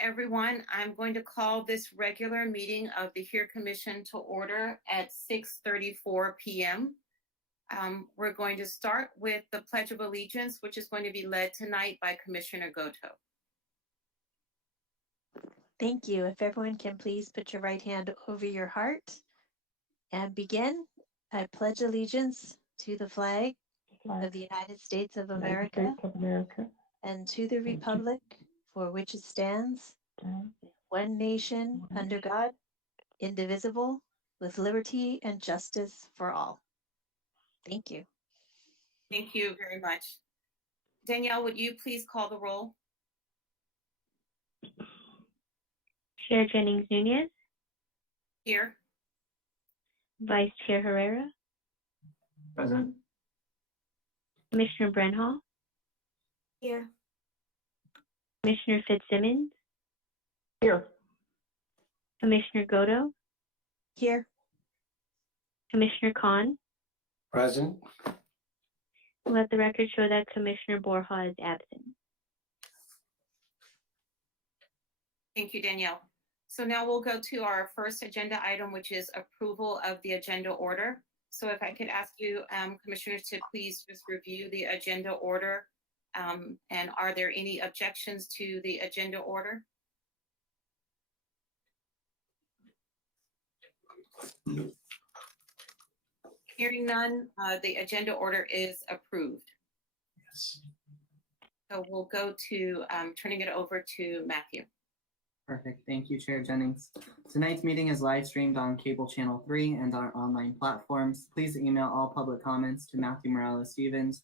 everyone. I'm going to call this regular meeting of the HERE Commission to order at 6:34 p.m. We're going to start with the Pledge of Allegiance, which is going to be led tonight by Commissioner Goto. Thank you. If everyone can please put your right hand over your heart and begin. I pledge allegiance to the flag of the United States of America and to the republic for which it stands, one nation under God, indivisible, with liberty and justice for all. Thank you. Thank you very much. Danielle, would you please call the roll? Chair Jennings-Nunez, Here. Vice Chair Herrera, Present. Commissioner Brenhall, Here. Commissioner Fitzsimmons, Here. Commissioner Goto, Here. Commissioner Khan. Present. Let the record show that Commissioner Borja is absent. Thank you, Danielle. So now we'll go to our first agenda item, which is approval of the agenda order. So if I could ask you, Commissioners, to please just review the agenda order. And are there any objections to the agenda order? No. Hearing none, the agenda order is approved. Yes. So we'll go to turning it over to Matthew. Perfect. Thank you, Chair Jennings. Tonight's meeting is live streamed on Cable Channel 3 and our online platforms. Please email all public comments to Matthew Morales-Stevens,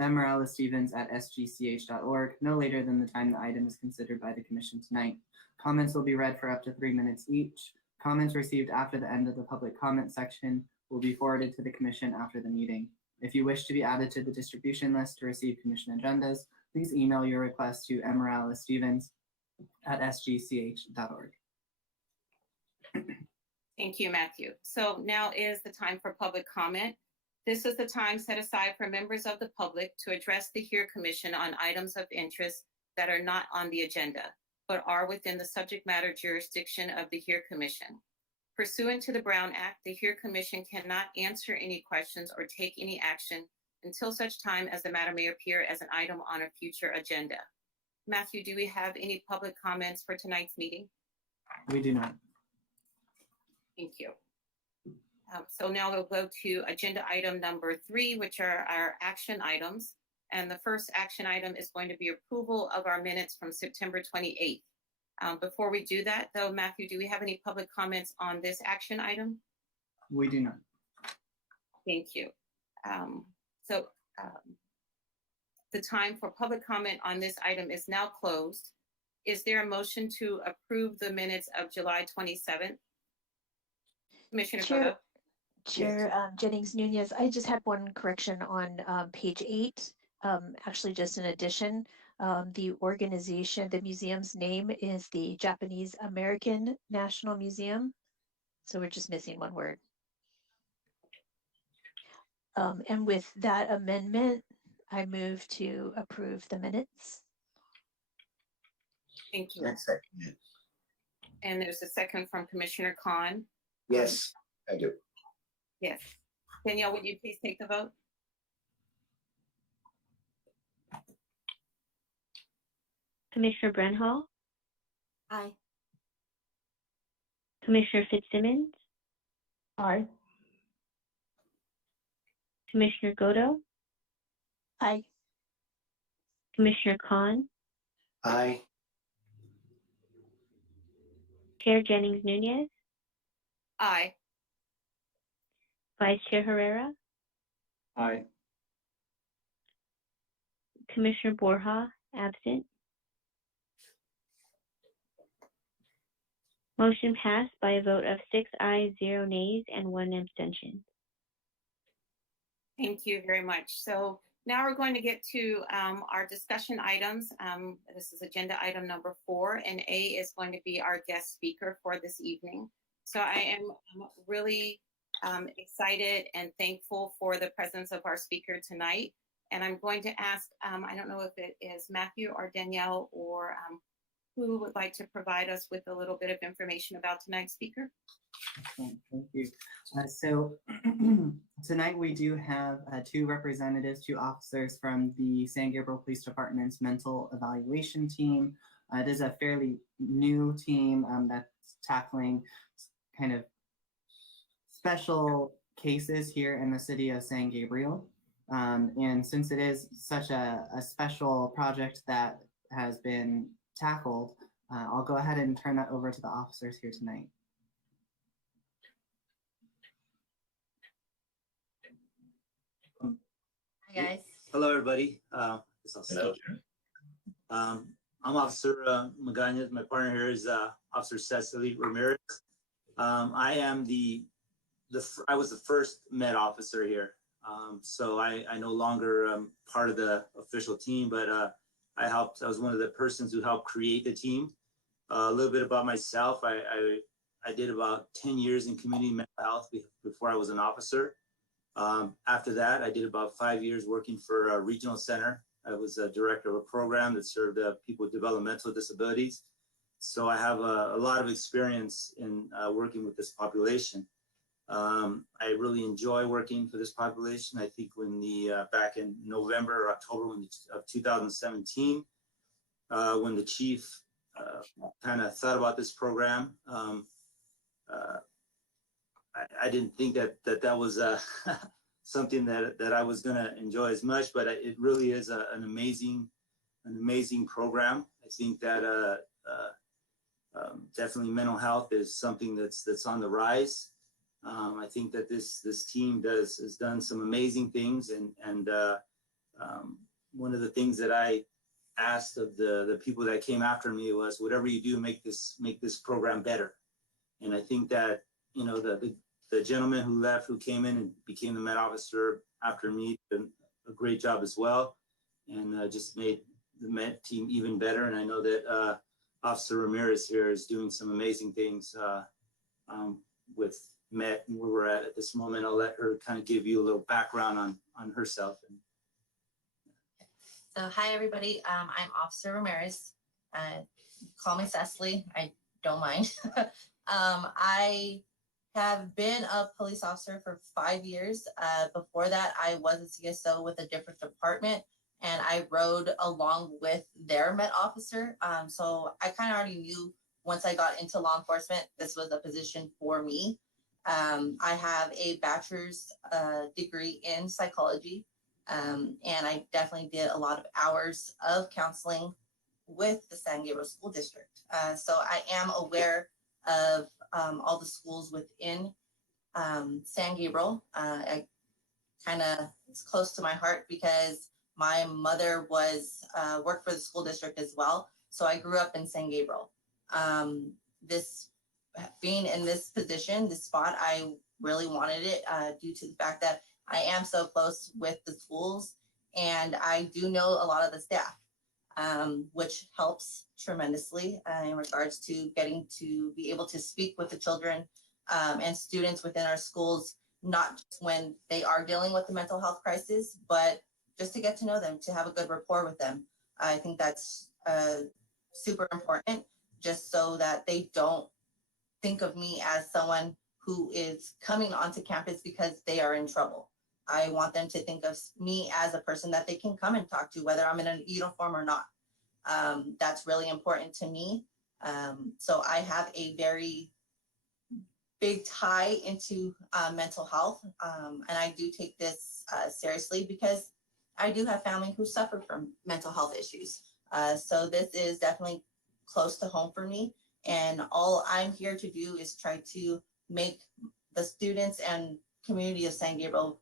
mmorales-stevens@sgch.org, no later than the time the item is considered by the Commission tonight. Comments will be read for up to 3 minutes each. Comments received after the end of the public comment section will be forwarded to the Commission after the meeting. If you wish to be added to the distribution list to receive Commission agendas, please email your request to mmorales-stevens@sgch.org. Thank you, Matthew. So now is the time for public comment. This is the time set aside for members of the public to address the HERE Commission on items of interest that are not on the agenda, but are within the subject matter jurisdiction of the HERE Commission. Pursuant to the Brown Act, the HERE Commission cannot answer any questions or take any action until such time as the matter may appear as an item on a future agenda. Matthew, do we have any public comments for tonight's meeting? We do not. Thank you. So now we'll go to agenda item number 3, which are our action items. And the first action item is going to be approval of our minutes from September 28th. Before we do that, though, Matthew, do we have any public comments on this action item? We do not. Thank you. The time for public comment on this item is now closed. Is there a motion to approve the minutes of July 27th? Commissioner Goto? Chair Jennings-Nunez, I just had one correction on page 8. Actually, just an addition. The organization, the museum's name is the Japanese American National Museum. So we're just missing one word. And with that amendment, I move to approve the minutes. Thank you. Yes, second. And there's a second from Commissioner Khan. Yes, I do. Yes. Danielle, would you please take the vote? Commissioner Brenhall, Aye. Commissioner Fitzsimmons, Aye. Commissioner Goto, Aye. Commissioner Khan, Aye. Chair Jennings-Nunez, Aye. Vice Chair Herrera, Aye. Commissioner Borja, absent. Motion passed by a vote of 6 ayes, 0 nays, and 1 abstention. Thank you very much. So now we're going to get to our discussion items. This is agenda item number 4, and A is going to be our guest speaker for this evening. So I am really excited and thankful for the presence of our speaker tonight. And I'm going to ask, I don't know if it is Matthew or Danielle or Who would like to provide us with a little bit of information about tonight's speaker? Excellent, thank you. So tonight we do have two representatives, two officers from the San Gabriel Police Department's mental evaluation team. It is a fairly new team that's tackling kind of special cases here in the city of San Gabriel. And since it is such a special project that has been tackled, I'll go ahead and turn that over to the officers here tonight. Hi, guys. Hello, everybody. I'm Officer Magañez. My partner here is Officer Cecily Ramirez. I am I was the first Met officer here. So I no longer part of the official team, but I was one of the persons who helped create the team. A little bit about myself. I did about 10 years in community mental health before I was an officer. After that, I did about 5 years working for a regional center. I was a director of a program that served people with developmental disabilities. So I have a lot of experience in working with this population. I really enjoy working for this population. I think when back in November or October of 2017, when the chief kind of thought about this program, I didn't think that was something that I was going to enjoy as much, but it really is an amazing program. I think that definitely mental health is something that's on the rise. I think that this team has done some amazing things, and one of the things that I asked of the people that came after me was, whatever you do, make this program better. And I think that, you know, the gentleman who came in and became the Met officer after me did a great job as well, and just made the Met team even better. And I know that Officer Ramirez here is doing some amazing things with Met and where we're at this moment. I'll let her kind of give you a little background on herself. So, hi, everybody. I'm Officer Ramirez. Call me Cecily. I don't mind. I have been a police officer for 5 years. Before that, I was a CSO with a different department, and I rode along with their Met officer. So I kind of already knew once I got into law enforcement, this was a position for me. I have a bachelor's degree in psychology, and I definitely did a lot of hours of counseling with the San Gabriel School District. So I am aware of all the schools within San Gabriel. It's close to my heart because my mother worked for the school district as well. So I grew up in San Gabriel. Being in this position, this spot, I really wanted it due to the fact that I am so close with the schools, and I do know a lot of the staff, which helps tremendously in regards to getting to be able to speak with the children and students within our schools, not just when they are dealing with the mental health crisis, but just to get to know them, to have a good rapport with them. I think that's super important, just so that they don't think of me as someone who is coming onto campus because they are in trouble. I want them to think of me as a person that they can come and talk to, whether I'm in a uniform or not. That's really important to me. So I have a very big tie into mental health. And I do take this seriously because I do have family who suffer from mental health issues. So this is definitely close to home for me. And all I'm here to do is try to make the students and community of San Gabriel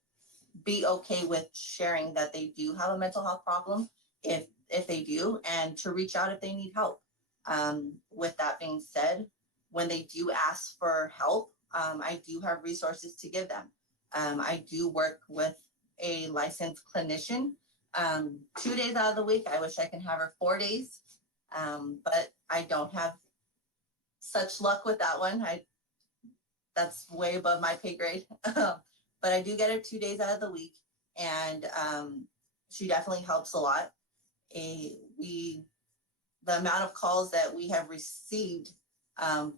be okay with sharing that they do have a mental health problem, if they do, and to reach out if they need help. With that being said, when they do ask for help, I do have resources to give them. I do work with a licensed clinician 2 days out of the week. I wish I can have her 4 days, but I don't have such luck with that one. That's way above my pay grade. But I do get her 2 days out of the week, and she definitely helps a lot. We the amount of calls that we have received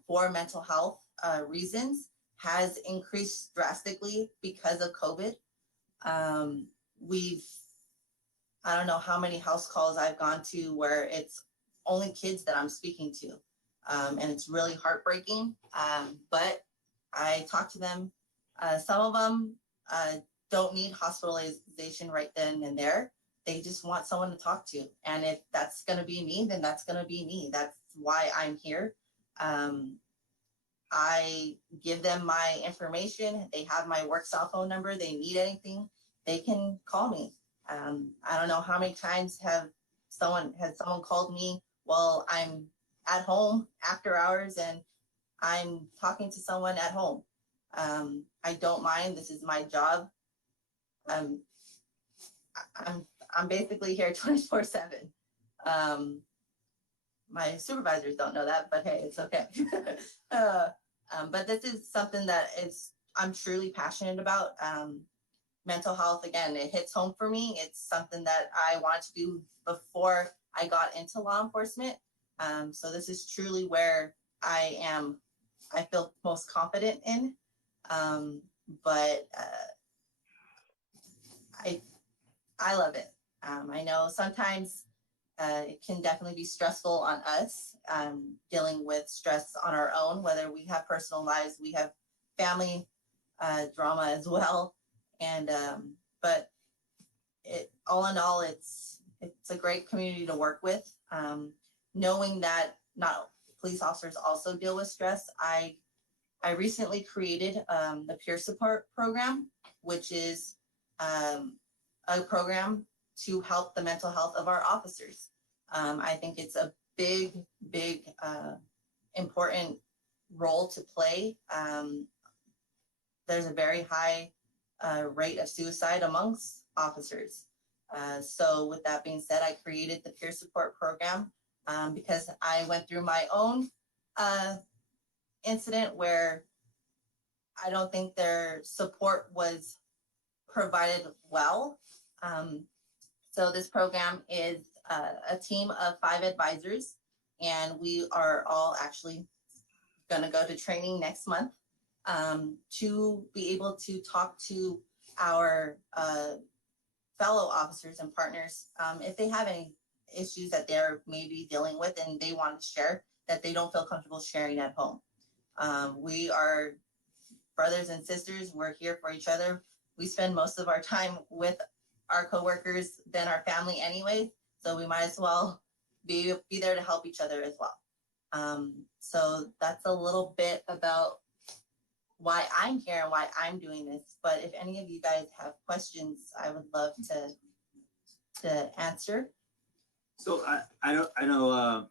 for mental health reasons has increased drastically because of COVID. I don't know how many house calls I've gone to where it's only kids that I'm speaking to. And it's really heartbreaking. But I talk to them. Some of them don't need hospitalization right then and there. They just want someone to talk to. And if that's going to be me, then that's going to be me. That's why I'm here. I give them my information. They have my work cell phone number. They need anything, they can call me. I don't know how many times has someone called me while I'm at home after hours and I'm talking to someone at home. I don't mind. This is my job. I'm basically here 24/7. My supervisors don't know that, but hey, it's okay. But this is something that I'm truly passionate about. Mental health, again, it hits home for me. It's something that I wanted to do before I got into law enforcement. So this is truly where I feel most confident in. But I love it. I know sometimes it can definitely be stressful on us, dealing with stress on our own, whether we have personal lives, we have family drama as well. And but all in all, it's a great community to work with. Knowing that not police officers also deal with stress, I recently created the peer support program, which is a program to help the mental health of our officers. I think it's a big, important role to play. There's a very high rate of suicide amongst officers. So with that being said, I created the peer support program because I went through my own incident where I don't think their support was provided well. So this program is a team of 5 advisors, and we are all actually going to go to training next month to be able to talk to our fellow officers and partners if they have any issues that they're maybe dealing with and they want to share that they don't feel comfortable sharing at home. We are brothers and sisters. We're here for each other. We spend most of our time with our coworkers than our family anyway, so we might as well be there to help each other as well. So that's a little bit about why I'm here and why I'm doing this. But if any of you guys have questions, I would love to answer. So I know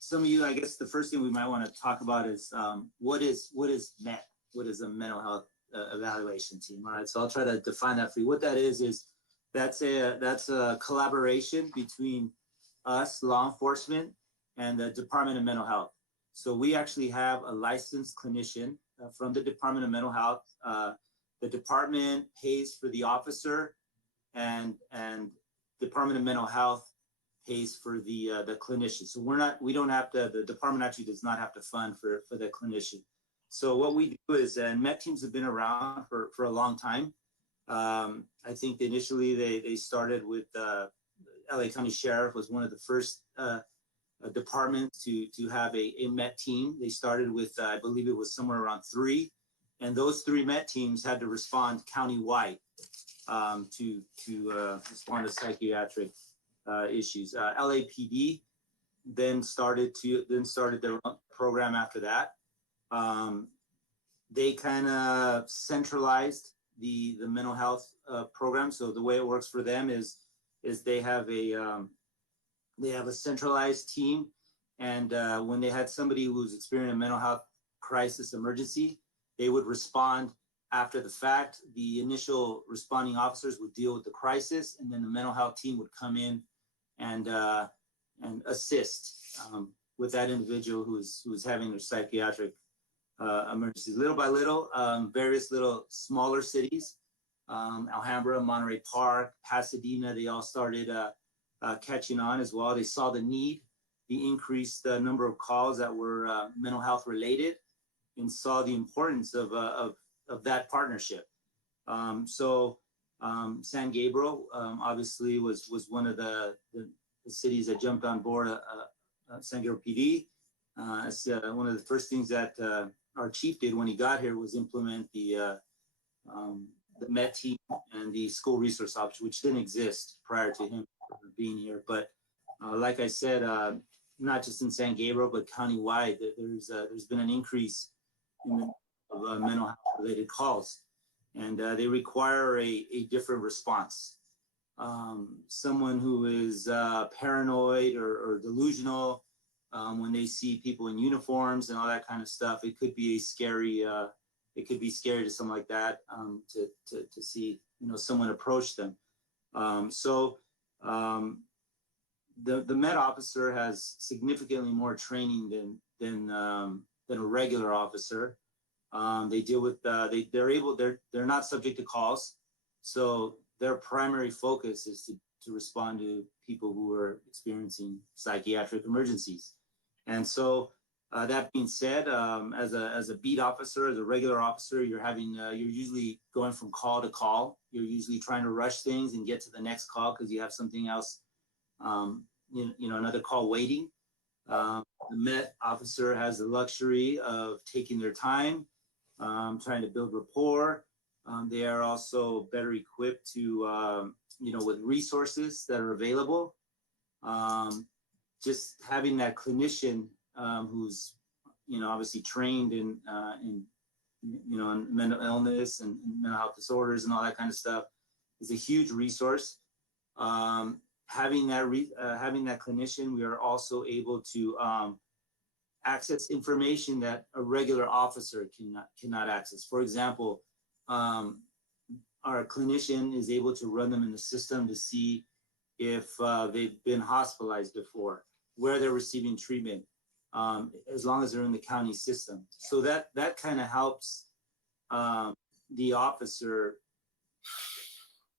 some of you, I guess the first thing we might want to talk about is what is MET? What is a mental health evaluation team? All right, so I'll try to define that for you. What that is that's a collaboration between us, law enforcement, and the Department of Mental Health. So we actually have a licensed clinician from the Department of Mental Health. The department pays for the officer, and Department of Mental Health pays for the clinician. So we don't have to. The department actually does not have to fund for the clinician. So what we do is, and MET teams have been around for a long time. I think initially they started with LA County Sheriff was one of the first departments to have a MET team. They started with, I believe it was somewhere around 3, and those 3 MET teams had to respond countywide to respond to psychiatric issues. LAPD then started their own program after that. They kind of centralized the mental health program. So the way it works for them is they have a centralized team, and when they had somebody who was experiencing a mental health crisis emergency, they would respond after the fact. The initial responding officers would deal with the crisis, and then the mental health team would come in and assist with that individual who's having their psychiatric emergencies. Little by little, various little smaller cities, Alhambra, Monterey Park, Pasadena, they all started catching on as well. They saw the need the increased number of calls that were mental health related, and saw the importance of that partnership. San Gabriel obviously was one of the cities that jumped on board San Gabriel PD. One of the first things that our chief did when he got here was implement the MET team and the school resource officer, which didn't exist prior to him being here. But like I said, not just in San Gabriel, but countywide, there's been an increase in of mental health related calls, and they require a different response. Someone who is paranoid or delusional, when they see people in uniforms and all that kind of stuff, it could be a scary. It could be scary to someone like that to see someone approach them. The Met officer has significantly more training than a regular officer. They deal with they're not subject to calls, so their primary focus is to respond to people who are experiencing psychiatric emergencies. And so that being said, as a beat officer, as a regular officer, you're usually going from call to call. You're usually trying to rush things and get to the next call because you have something else, another call waiting. The Met officer has the luxury of taking their time, trying to build rapport. They are also better equipped to, with resources that are available. Just having that clinician who's, obviously trained in mental illness and mental health disorders and all that kind of stuff is a huge resource. Having that clinician, we are also able to access information that a regular officer cannot access. For example, our clinician is able to run them in the system to see if they've been hospitalized before, where they're receiving treatment, as long as they're in the county system. So that kind of helps the officer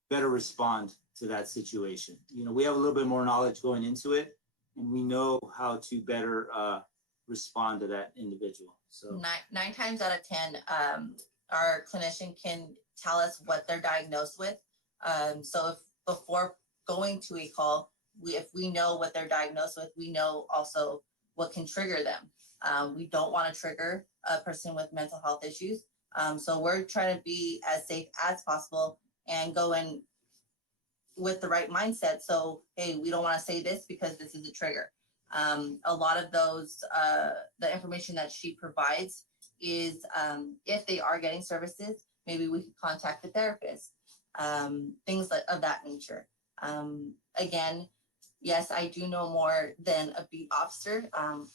better respond to that situation. We have a little bit more knowledge going into it, and we know how to better respond to that individual. So nine times out of 10, our clinician can tell us what they're diagnosed with. So if before going to a call, if we know what they're diagnosed with, we know also what can trigger them. We don't want to trigger a person with mental health issues. So we're trying to be as safe as possible and go in with the right mindset. So, hey, we don't want to say this because this is a trigger. A lot of those, the information that she provides is if they are getting services, maybe we could contact the therapist, things of that nature. Again, yes, I do know more than a beat officer.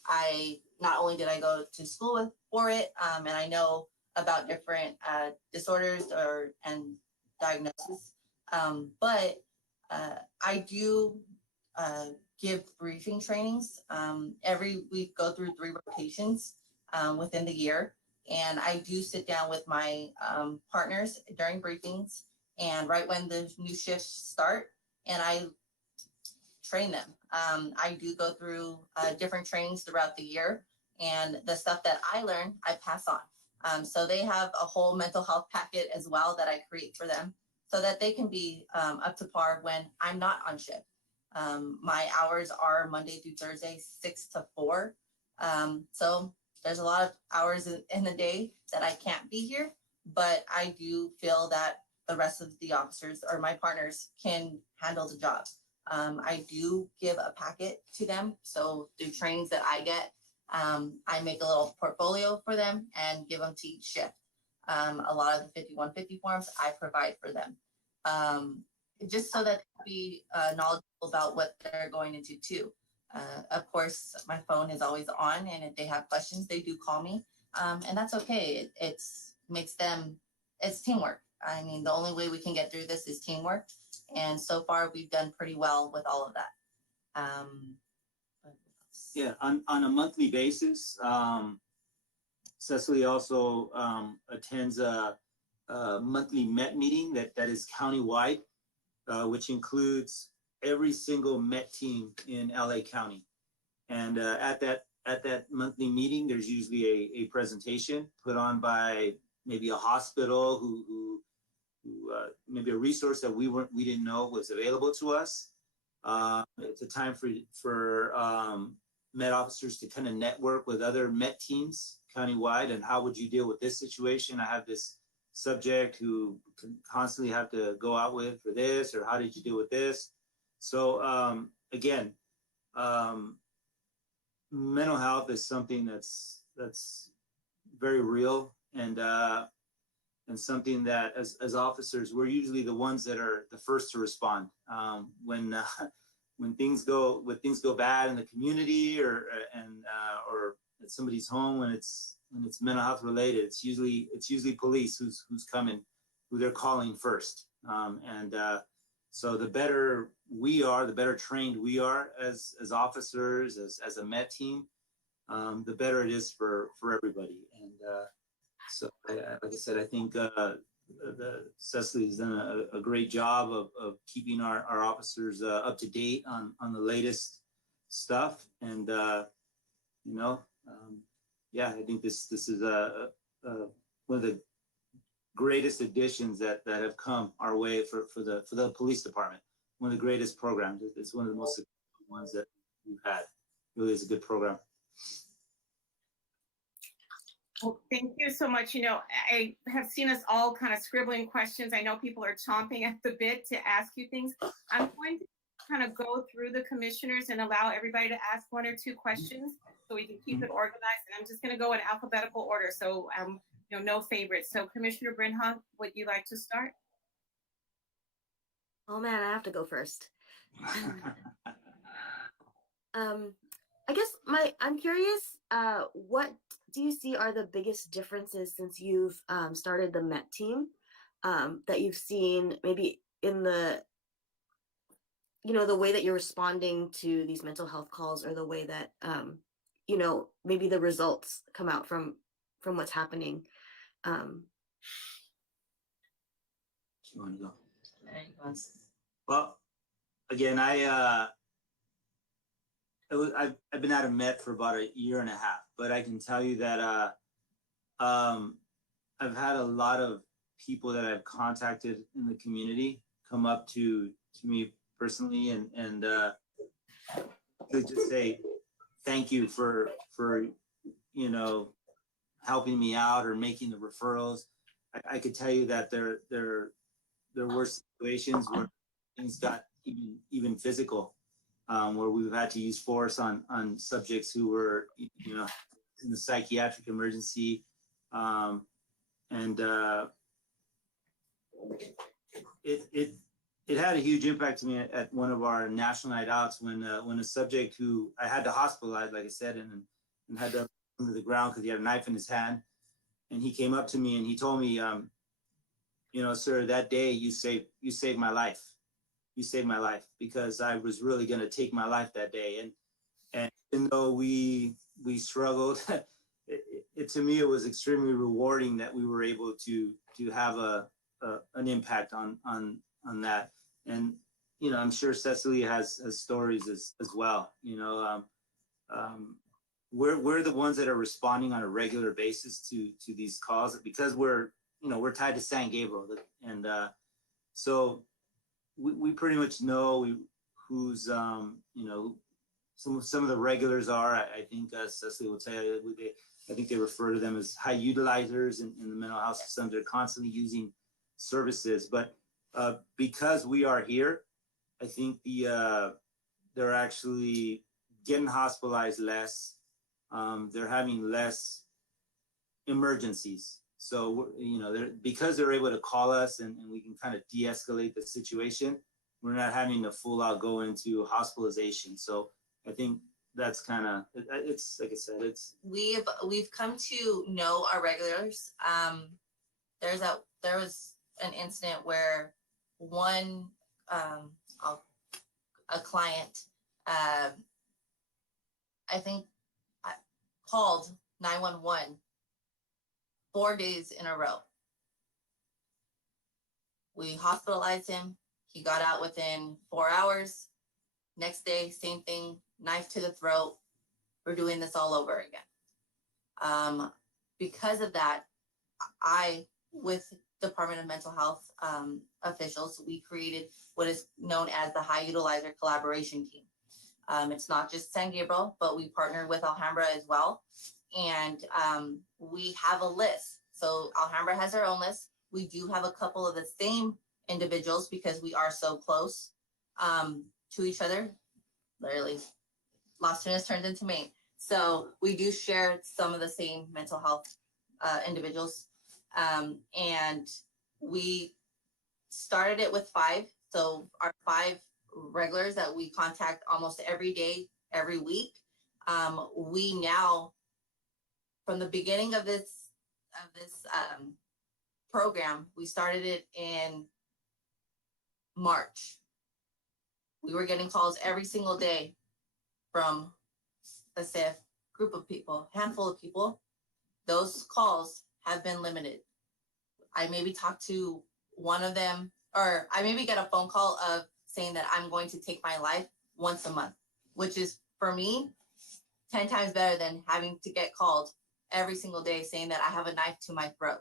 I not only did I go to school for it, and I know about different disorders and diagnoses, but I do give briefing trainings. Every week, go through 3 rotations within the year, and I do sit down with my partners during briefings and right when the new shifts start, and I train them. I do go through different trainings throughout the year, and the stuff that I learn, I pass on. So they have a whole mental health packet as well that I create for them so that they can be up to par when I'm not on shift. My hours are Monday through Thursday, 6 to 4. So there's a lot of hours in the day that I can't be here, but I do feel that the rest of the officers or my partners can handle the job. I do give a packet to them. So through trainings that I get, I make a little portfolio for them and give them to each shift. A lot of the 5150 forms I provide for them. Just so that they be knowledgeable about what they're going into too. Of course, my phone is always on, and if they have questions, they do call me. And that's okay. It's teamwork. I mean, the only way we can get through this is teamwork. And so far, we've done pretty well with all of that. yeah, on a monthly basis, Cecily also attends a monthly MET meeting that is countywide, which includes every single MET team in LA County. And at that monthly meeting, there's usually a presentation put on by maybe a hospital who maybe a resource that we didn't know was available to us. It's a time for Met officers to kind of network with other Met teams countywide, and how would you deal with this situation? I have this subject who can constantly have to go out with for this, or how did you deal with this? So again, mental health is something that's very real, and something that as officers, we're usually the ones that are the first to respond when things go bad in the community, or at somebody's home, when it's mental health related. It's usually police who's coming, who they're calling first. So the better we are, the better trained we are as officers, as a Met team, the better it is for everybody. And so, like I said, I think Cecily has done a great job of keeping our officers up to date on the latest stuff. And I think this is one of the greatest additions that have come our way for the police department. One of the greatest programs. It's one of the most successful ones that we've had. Really is a good program. Well, thank you so much. I have seen us all kind of scribbling questions. I know people are chomping at the bit to ask you things. I'm going to kind of go through the commissioners and allow everybody to ask one or two questions so we can keep it organized. And I'm just going to go in alphabetical order. So, no favorites. So Commissioner Brinham, would you like to start? Oh man, I have to go first. I guess I'm curious, what do you see are the biggest differences since you've started the Met team, that you've seen maybe in the way that you're responding to these mental health calls, or the way that maybe the results come out from what's happening? You want to go? Well, again, I've been out of Met for about a year and a half, but I can tell you that I've had a lot of people that I've contacted in the community come up to me personally and they just say thank you for helping me out or making the referrals. I could tell you that there were situations where things got even physical, where we've had to use force on subjects who were, in the psychiatric emergency, and it had a huge impact to me at one of our national night outs when a subject who I had to hospitalize, like I said, and had to put him to the ground because he had a knife in his hand, and he came up to me and he told me, sir, that day you saved my life. You saved my life, because I was really going to take my life that day. And even though we struggled, to me, it was extremely rewarding that we were able to have an impact on that. And, I'm sure Cecily has stories as well. We're the ones that are responding on a regular basis to these calls, because we're tied to San Gabriel. And so we pretty much know who's, some of the regulars are. I think Cecily will tell you, I think they refer to them as high utilizers in the mental health system. They're constantly using services. But because we are here, I think they're actually getting hospitalized less. They're having less emergencies. So, because they're able to call us and we can kind of de-escalate the situation, we're not having to full out go into hospitalization. So I think that's kind of, it's like I said, We've come to know our regulars. There was an incident where one, a client, I think called 911 4 days in a row. We hospitalized him. He got out within 4 hours. Next day, same thing, knife to the throat. we're doing this all over again. Because of that, with Department of Mental Health officials, we created what is known as the High Utilizer Collaboration Team. It's not just San Gabriel, but we partner with Alhambra as well. And we have a list. So Alhambra has their own list. We do have a couple of the same individuals because we are so close to each other. Literally, Las Tunas turned into Maine. So we do share some of the same mental health individuals. And we started it with 5. So our 5 regulars that we contact almost every day, every week. We now, from the beginning of this program, we started it in March. We were getting calls every single day from, let's say, a group of people, handful of people. Those calls have been limited. I maybe talk to one of them, or I maybe get a phone call of saying that I'm going to take my life once a month, which is for me 10 times better than having to get called every single day saying that I have a knife to my throat.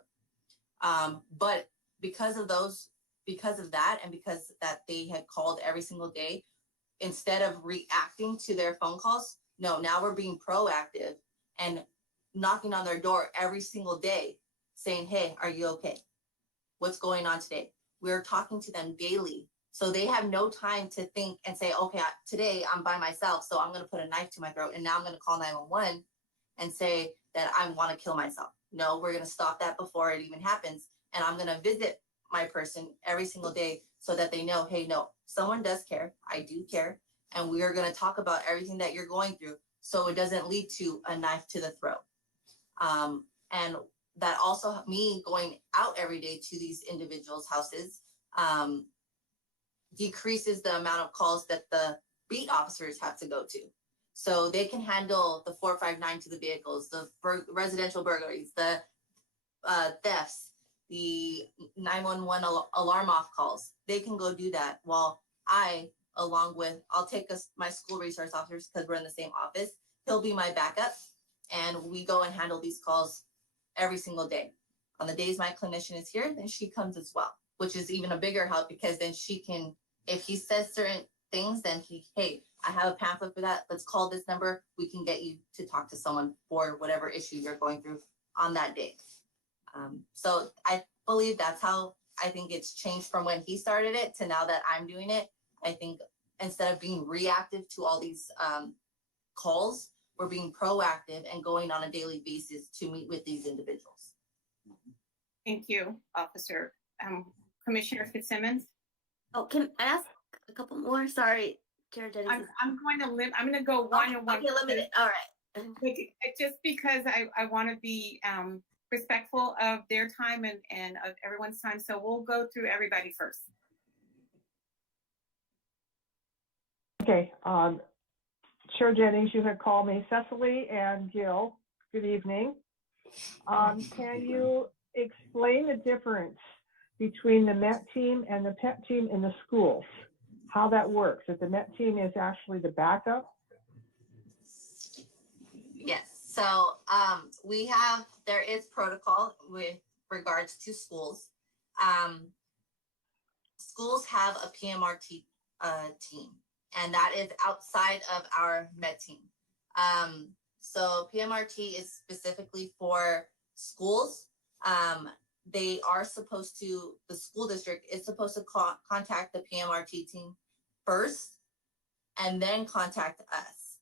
But because of that, and because that they had called every single day, instead of reacting to their phone calls, no, now we're being proactive and knocking on their door every single day saying, hey, are you okay? What's going on today? We're talking to them daily. So they have no time to think and say, okay, today I'm by myself, so I'm going to put a knife to my throat, and now I'm going to call 911 and say that I want to kill myself. No, we're going to stop that before it even happens. And I'm going to visit my person every single day so that they know, hey, no, someone does care. I do care. And we are going to talk about everything that you're going through so it doesn't lead to a knife to the throat. And that also, me going out every day to these individuals' houses, decreases the amount of calls that the beat officers have to go to. So they can handle the 459 to the vehicles, the residential burglaries, the thefts, the 911 alarm off calls. They can go do that while I'll take my school resource officers because we're in the same office. He'll be my backup, and we go and handle these calls every single day. On the days my clinician is here, then she comes as well, which is even a bigger help because then she can, if he says certain things, then hey, I have a pamphlet for that. Let's call this number. We can get you to talk to someone for whatever issue you're going through on that day. So I believe that's how I think it's changed from when he started it to now that I'm doing it. I think instead of being reactive to all these calls, we're being proactive and going on a daily basis to meet with these individuals. Thank you, Officer. Commissioner Fitzsimmons? Oh, can I ask a couple more? Sorry, Chair Jennings. I'm going to go one and one. Okay, limited. All right. Just because I want to be respectful of their time and of everyone's time. So we'll go through everybody first. Okay, Chair Jennings, you had called me. Cecily and Gil, good evening. Can you explain the difference between the MET team and the PET team in the schools? How that works, if the MET team is actually the backup? Yes, so there is protocol with regards to schools. Schools have a PMRT team, and that is outside of our med team. So PMRT is specifically for schools. They are supposed to, the school district is supposed to contact the PMRT team first and then contact us.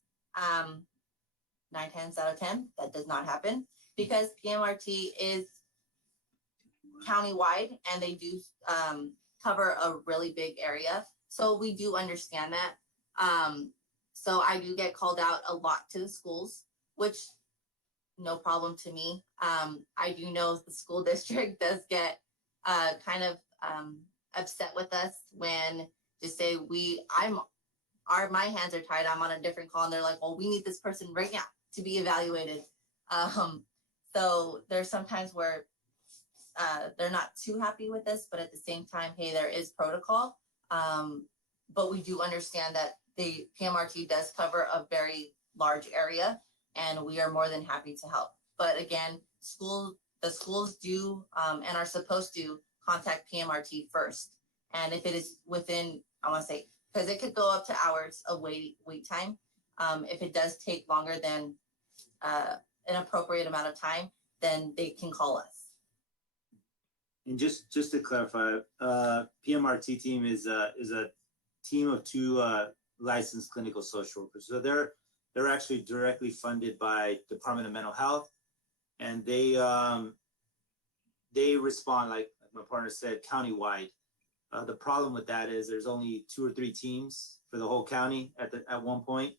9 times out of 10, that does not happen because PMRT is countywide and they do cover a really big area. So we do understand that. So I do get called out a lot to the schools, which no problem to me. I do know the school district does get kind of upset with us when just say my hands are tied. I'm on a different call and they're like, well, we need this person right now to be evaluated. So there's sometimes where they're not too happy with this, but at the same time, hey, there is protocol. But we do understand that the PMRT does cover a very large area. and we are more than happy to help. But again, the schools do and are supposed to contact PMRT first. And if it is within, I want to say, because it could go up to hours of wait time. If it does take longer than an appropriate amount of time, then they can call us. And just to clarify, PMRT team is a team of 2 licensed clinical social workers. So they're actually directly funded by Department of Mental Health, and they respond, like my partner said, countywide. The problem with that is there's only 2 or 3 teams for the whole county at one point,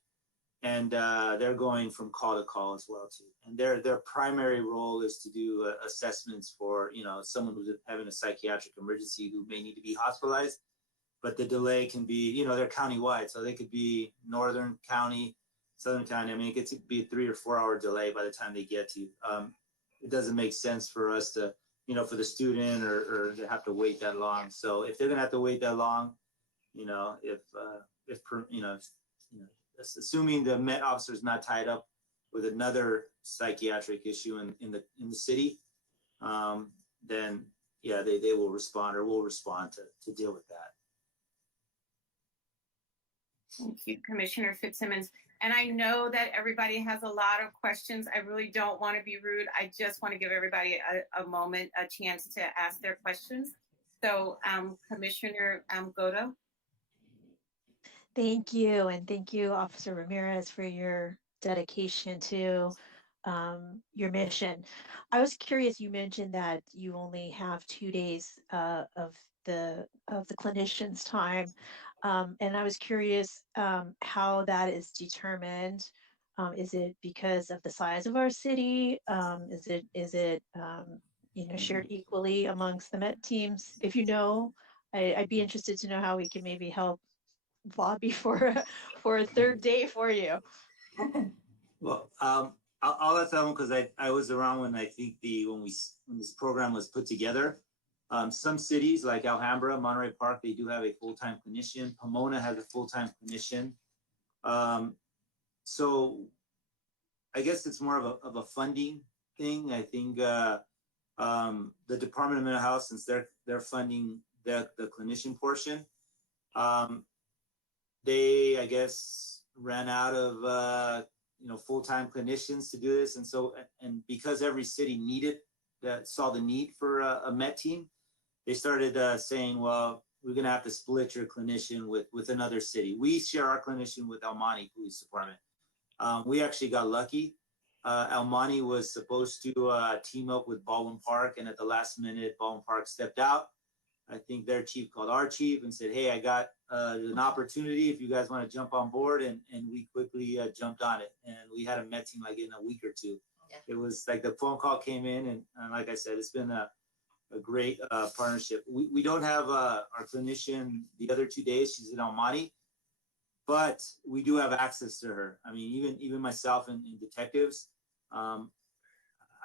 and they're going from call to call as well too. And their primary role is to do assessments for someone who's having a psychiatric emergency who may need to be hospitalized, but the delay can be they're countywide, so they could be Northern County, Southern County. I mean, it gets to be a 3 or 4 hour delay by the time they get to you. It doesn't make sense for us to for the student or to have to wait that long. So if they're gonna have to wait that long, assuming the Met officer is not tied up with another psychiatric issue in the city, then yeah, they will respond or will respond to deal with that. Thank you, Commissioner Fitzsimmons. And I know that everybody has a lot of questions. I really don't want to be rude. I just want to give everybody a chance to ask their questions. So Commissioner Godo. Thank you. And thank you, Officer Ramirez, for your dedication to your mission. I was curious, you mentioned that you only have 2 days of the clinician's time. And I was curious how that is determined. Is it because of the size of our city? Is it shared equally amongst the Met teams? If you know, I'd be interested to know how we can maybe help lobby for a 3rd day for you. Well, I'll let that one because I was around when I think when this program was put together. Some cities like Alhambra, Monterey Park, they do have a full-time clinician. Pomona has a full-time clinician. So I guess it's more of a funding thing. I think the Department of Mental Health, since they're funding the clinician portion, they, I guess, ran out of full-time clinicians to do this, and because every city saw the need for a Met team, they started saying, well, we're going to have to split your clinician with another city. We share our clinician with El Monte Police Department. We actually got lucky. El Monte was supposed to team up with Baldwin Park, and at the last minute, Baldwin Park stepped out. I think their chief called our chief and said, hey, I got an opportunity if you guys want to jump on board, and we quickly jumped on it. And we had a Met team like in a week or 2. Yeah. It was like the phone call came in, and like I said, it's been a great partnership. We don't have our clinician the other 2 days. She's in El Monte, but we do have access to her. I mean, even myself and detectives,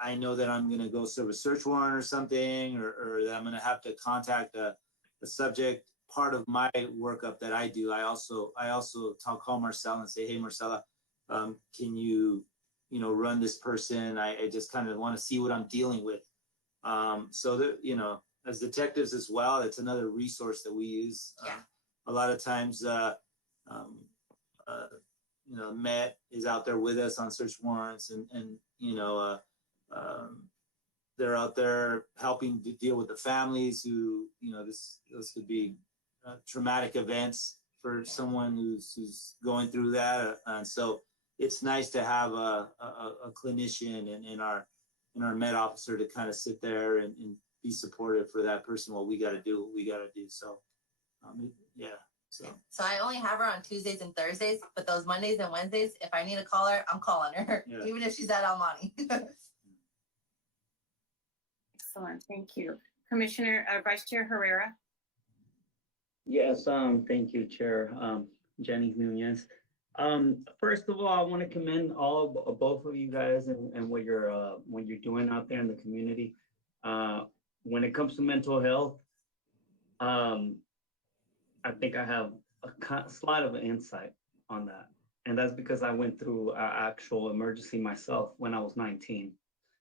I know that I'm going to go serve a search warrant or something, or that I'm going to have to contact the subject. Part of my workup that I do, I also call Marcella and say, hey, Marcella, can you run this person? I just kind of want to see what I'm dealing with. So that, as detectives as well, it's another resource that we use. Yeah. A lot of times, Met is out there with us on search warrants, and they're out there helping to deal with the families who, this could be traumatic events for someone who's going through that. And so it's nice to have a clinician and our Met officer to kind of sit there and be supportive for that person while we got to do what we got to do. So, yeah. So I only have her on Tuesdays and Thursdays, but those Mondays and Wednesdays, if I need to call her, I'm calling her, yeah. Even if she's at El Monte. Excellent, thank you. Commissioner, Vice Chair Herrera. Yes, thank you, Chair Jenny Nunez. First of all, I want to commend both of you guys and what you're doing out there in the community. When it comes to mental health, I think I have a slight of an insight on that. And that's because I went through actual emergency myself when I was 19.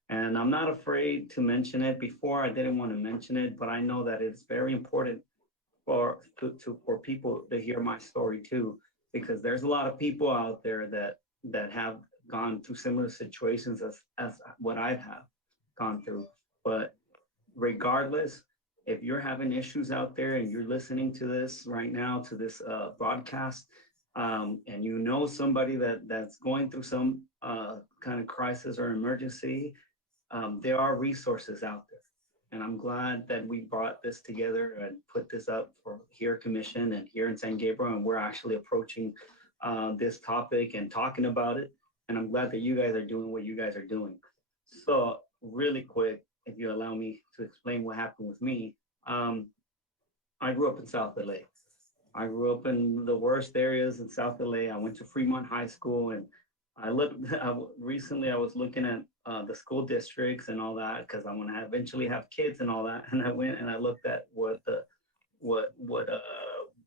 And I'm not afraid to mention it. Before I didn't want to mention it, but I know that it's very important for people to hear my story too, because there's a lot of people out there that have gone through similar situations as what I have gone through. But regardless, if you're having issues out there and you're listening to this right now, to this broadcast, and you know somebody that's going through some kind of crisis or emergency, there are resources out there. And I'm glad that we brought this together and put this up for here commission and here in San Gabriel. And we're actually approaching this topic and talking about it. And I'm glad that you guys are doing what you guys are doing. So really quick, if you allow me to explain what happened with me. I grew up in South LA. I grew up in the worst areas in South LA. I went to Fremont High School, and recently I was looking at the school districts and all that, because I want to eventually have kids and all that. And I went and I looked at what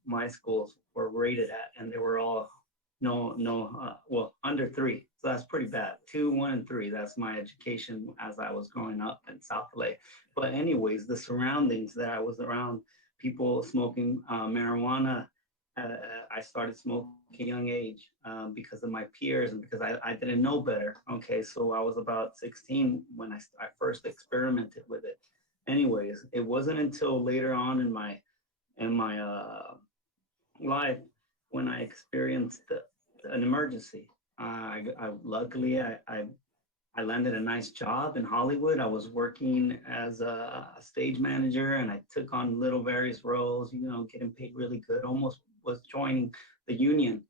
my schools were rated at, and they were all under 3. So that's pretty bad. 2, 1, and 3. That's my education as I was growing up in South LA. But anyways, the surroundings that I was around, people smoking marijuana. I started smoking at a young age because of my peers and because I didn't know better. Okay, so I was about 16 when I first experimented with it. Anyways, it wasn't until later on in my life when I experienced an emergency. Luckily I landed a nice job in Hollywood. I was working as a stage manager, and I took on little various roles, getting paid really good. Almost was joining the union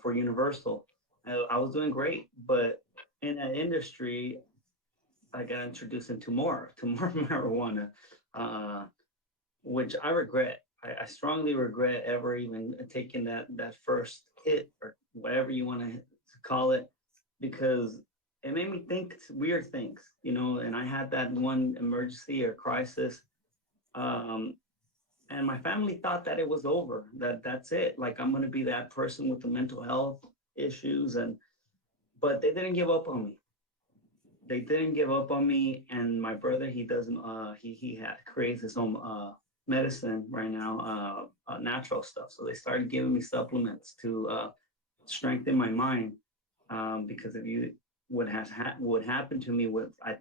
for Universal. I was doing great, but in that industry, I got introduced into more marijuana, which I regret. I strongly regret ever even taking that first hit, or whatever you want to call it, because it made me think weird things, and I had that one emergency or crisis. And my family thought that it was over, that's it. Like, I'm going to be that person with the mental health issues. But they didn't give up on me. They didn't give up on me. And my brother, he doesn't, he creates his own medicine right now, natural stuff. So they started giving me supplements to strengthen my mind. Because what happened to me was, I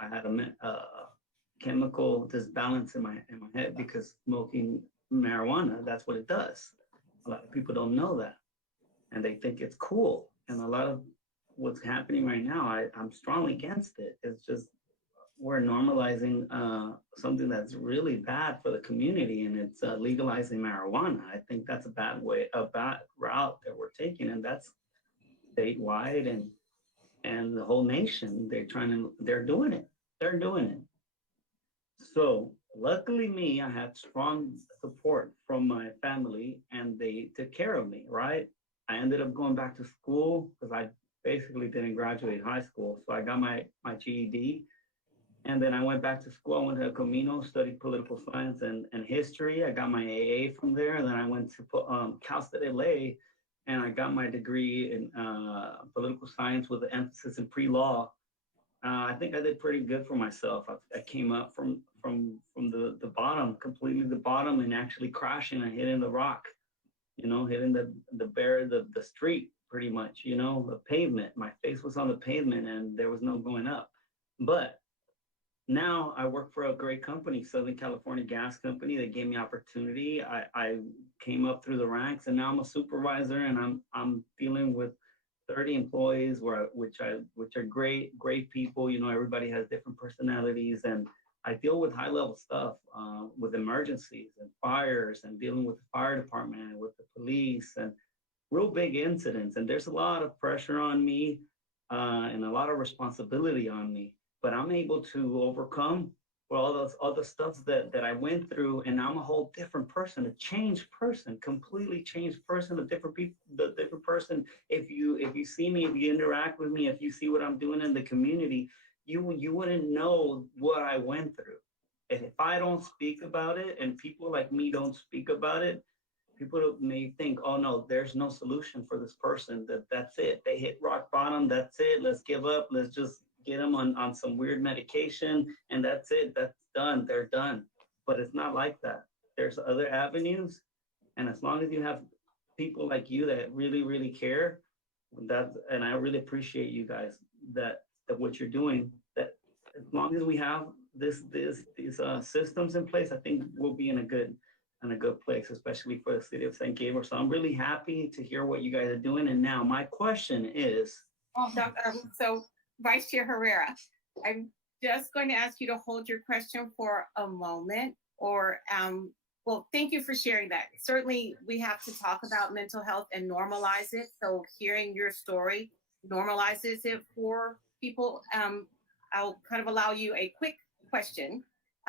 had a chemical disbalance in my head because smoking marijuana, that's what it does. A lot of people don't know that, and they think it's cool. And a lot of what's happening right now, I'm strongly against it. It's just we're normalizing something that's really bad for the community, and it's legalizing marijuana. I think that's a bad route that we're taking, and that's statewide and the whole nation. They're doing it. So luckily me, I had strong support from my family, and they took care of me, right? I ended up going back to school because I basically didn't graduate high school. So I got my GED, and then I went back to school. I went to Camino, studied political science and history. I got my AA from there. And then I went to Cal State LA, and I got my degree in political science with an emphasis in pre-law. I think I did pretty good for myself. I came up from the bottom, completely the bottom, and actually crashing and hitting the rock, hitting the street pretty much, the pavement. My face was on the pavement and there was no going up. But now I work for a great company, Southern California Gas Company. They gave me opportunity. I came up through the ranks, and now I'm a supervisor, and I'm dealing with 30 employees, which are great people. Everybody has different personalities, and I deal with high level stuff, with emergencies and fires, and dealing with the fire department and with the police, and real big incidents. And there's a lot of pressure on me, and a lot of responsibility on me, but I'm able to overcome all those other stuff that I went through, and I'm a whole different person, a changed person, completely changed person, the different person. If you see me, if you interact with me, if you see what I'm doing in the community, you wouldn't know what I went through. If I don't speak about it, and people like me don't speak about it, people may think, oh no, there's no solution for this person, that's it. They hit rock bottom, that's it. Let's give up. Let's just get them on some weird medication and that's it. That's done. They're done. But it's not like that. There's other avenues. And as long as you have people like you that really, really care, and I really appreciate you guys that what you're doing, that as long as we have these systems in place, I think we'll be in a good place, especially for the city of St. Gabriel. So I'm really happy to hear what you guys are doing. And now my question is, So Vice Chair Herrera, I'm just going to ask you to hold your question for a moment, or well, thank you for sharing that. Certainly, we have to talk about mental health and normalize it. So hearing your story normalizes it for people. I'll kind of allow you a quick question.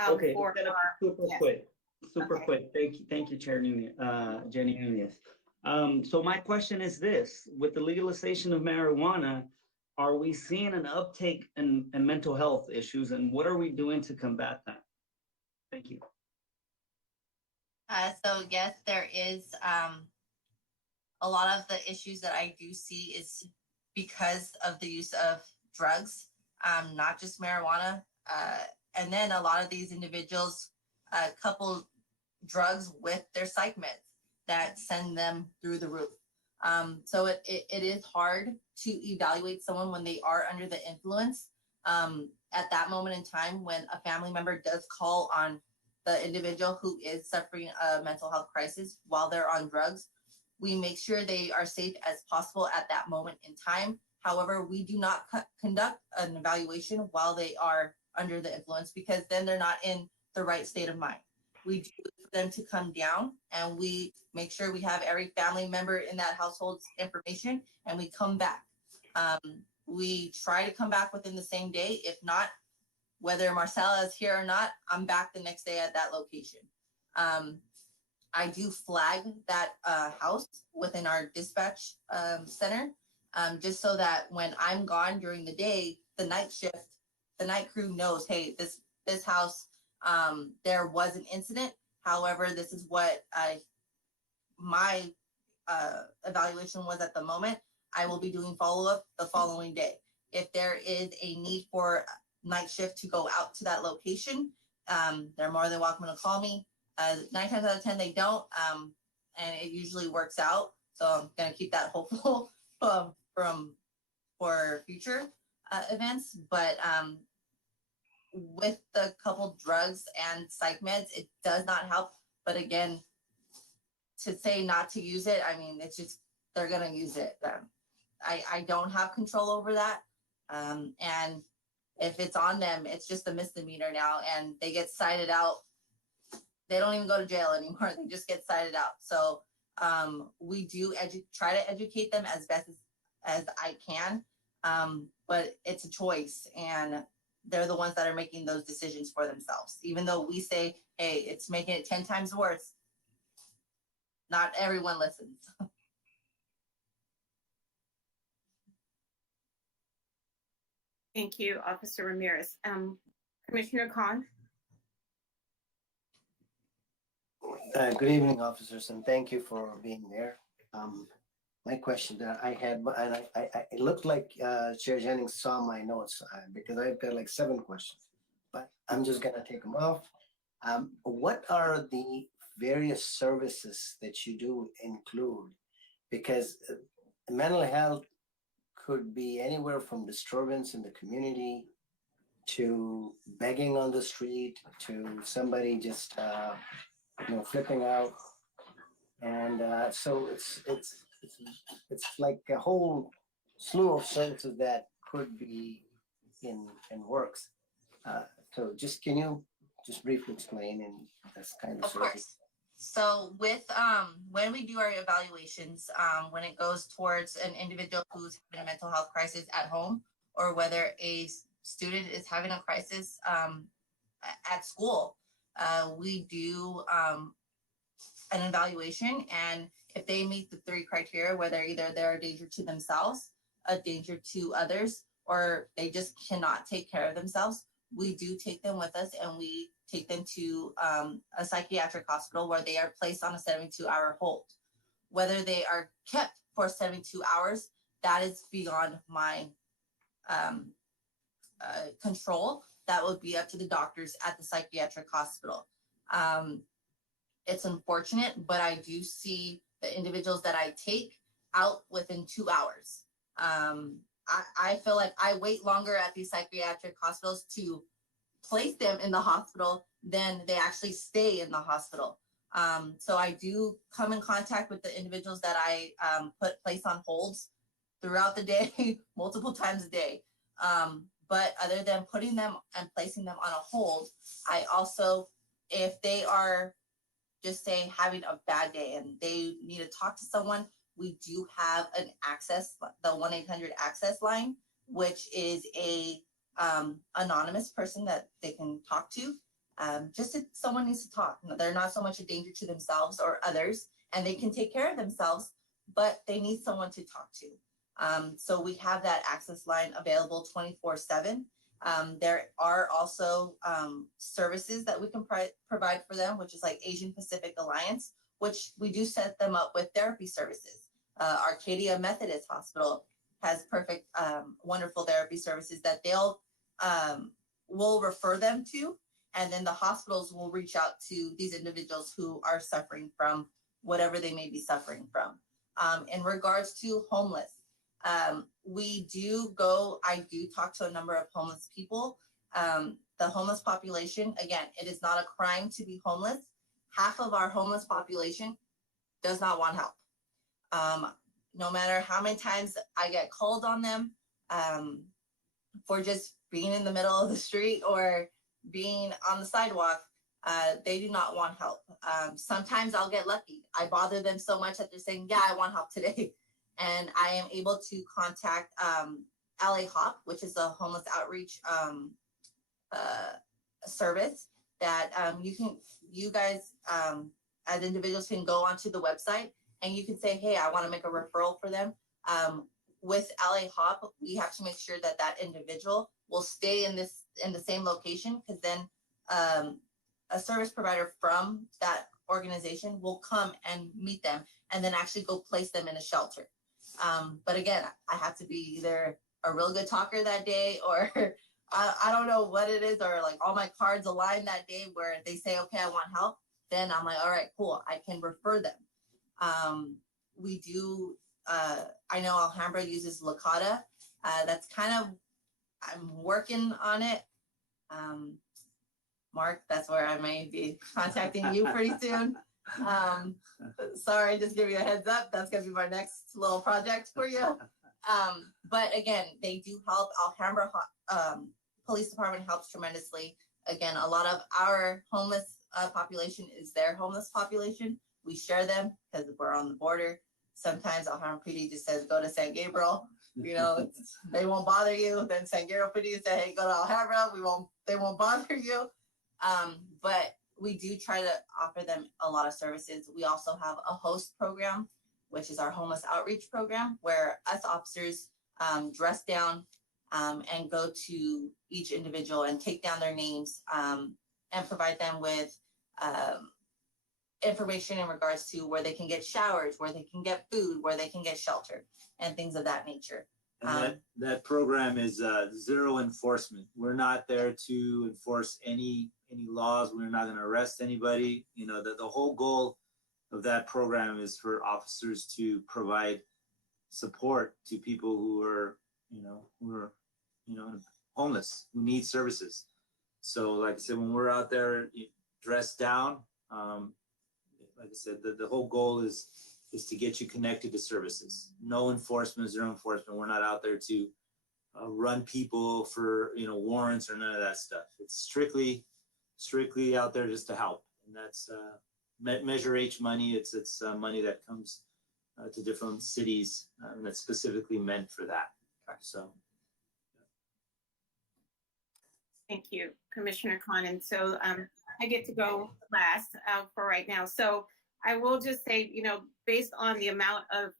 okay, For super yes. quick, super Okay. quick. Thank you, Chair Nunez, Jenny Nunez. So my question is this: with the legalization of marijuana, are we seeing an uptake in mental health issues, and what are we doing to combat that? Thank you. So yes, there is a lot of the issues that I do see is because of the use of drugs, not just marijuana. And then a lot of these individuals couple drugs with their psych meds that send them through the roof. So it is hard to evaluate someone when they are under the influence. At that moment in time, when a family member does call on the individual who is suffering a mental health crisis while they're on drugs, we make sure they are safe as possible at that moment in time. However, we do not conduct an evaluation while they are under the influence, because then they're not in the right state of mind. We do for them to come down, and we make sure we have every family member in that household's information, and we come back. We try to come back within the same day. If not, whether Marcella is here or not, I'm back the next day at that location. I do flag that house within our dispatch center, just so that when I'm gone during the day, the night shift, the night crew knows, hey, this house, there was an incident. However, this is what my evaluation was at the moment. I will be doing follow-up the following day. If there is a need for night shift to go out to that location, they're more than welcome to call me. 9 times out of 10 they don't, and it usually works out. So I'm gonna keep that hopeful for future events. But with the couple drugs and psych meds, it does not help. But again, to say not to use it, I mean, it's just they're gonna use it. I don't have control over that, and if it's on them, it's just a misdemeanor now, and they get cited out. They don't even go to jail anymore. They just get cited out. So we do try to educate them as best as I can, but it's a choice, and they're the ones that are making those decisions for themselves. Even though we say, hey, it's making it 10 times worse, not everyone listens. Thank you, Officer Ramirez. Commissioner Khan. Good evening, officers, and thank you for being there. My question that I had, and it looked like Chair Jennings saw my notes because I've got like 7 questions, but I'm just gonna take them off. What are the various services that you do include? Because mental health could be anywhere from disturbance in the community to begging on the street to somebody just flipping out, and so it's like a whole slew of services that could be in works. So just can you just briefly explain in this kind of Of course. So with when we do our evaluations, when it goes towards an individual who's having a mental health crisis at home, or whether a student is having a crisis at school, we do an evaluation, and if they meet the 3 criteria, whether either they're a danger to themselves, a danger to others, or they just cannot take care of themselves, we do take them with us and we take them to a psychiatric hospital where they are placed on a 72-hour hold. Whether they are kept for 72 hours, that is beyond my control. That would be up to the doctors at the psychiatric hospital. It's unfortunate, but I do see the individuals that I take out within 2 hours. I feel like I wait longer at these psychiatric hospitals to place them in the hospital than they actually stay in the hospital. So I do come in contact with the individuals that I place on holds throughout the day, multiple times a day. But other than putting them and placing them on a hold, I also, if they are just say having a bad day and they need to talk to someone, we do have an access, the 1-800 access line, which is a anonymous person that they can talk to. Just if someone needs to talk, they're not so much a danger to themselves or others, and they can take care of themselves, but they need someone to talk to. So we have that access line available 24/7. There are also services that we can provide for them, which is like Asian Pacific Alliance, which we do set them up with therapy services. Arcadia Methodist Hospital has perfect, wonderful therapy services that they'll will refer them to, and then the hospitals will reach out to these individuals who are suffering from whatever they may be suffering from. In regards to homeless, I do talk to a number of homeless people. The homeless population, again, it is not a crime to be homeless. Half of our homeless population does not want help. No matter how many times I get called on them for just being in the middle of the street or being on the sidewalk, they do not want help. Sometimes I'll get lucky. I bother them so much that they're saying, yeah, I want help today. And I am able to contact LA HOP, which is a homeless outreach service that you guys as individuals can go onto the website and you can say, hey, I want to make a referral for them. With LA HOP, we have to make sure that that individual will stay in the same location, because then a service provider from that organization will come and meet them and then actually go place them in a shelter. But again, I have to be either a real good talker that day, or I don't know what it is, or like all my cards align that day where they say, okay, I want help. Then I'm like, all right, cool, I can refer them. We do, I know Alhambra uses Lakata. That's kind of, I'm working on it. Mark, that's where I may be contacting you pretty soon. Sorry, just give you a heads up. That's gonna be my next little project for you. But again, they do help. Alhambra Police Department helps tremendously. Again, a lot of our homeless population is their homeless population. We share them because we're on the border. Sometimes Alhambra PD just says, go to San Gabriel. You know, they won't bother you. Then San Gabriel PD say, hey, go to Alhambra. They won't bother you. But we do try to offer them a lot of services. We also have a host program, which is our homeless outreach program, where us officers dress down and go to each individual and take down their names and provide them with information in regards to where they can get showers, where they can get food, where they can get shelter, and things of that nature. And that program is zero enforcement. We're not there to enforce any laws. We're not going to arrest anybody. You know, the whole goal of that program is for officers to provide support to people who are homeless, who need services. So like I said, when we're out there dressed down, like I said, the whole goal is to get you connected to services. No enforcement, zero enforcement. We're not out there to run people for warrants or none of that stuff. It's strictly out there just to help, and that's Measure H money. It's money that comes to different cities that's specifically meant for that. So. Thank you, Commissioner Conan. So I get to go last for right now. So I will just say, based on the amount of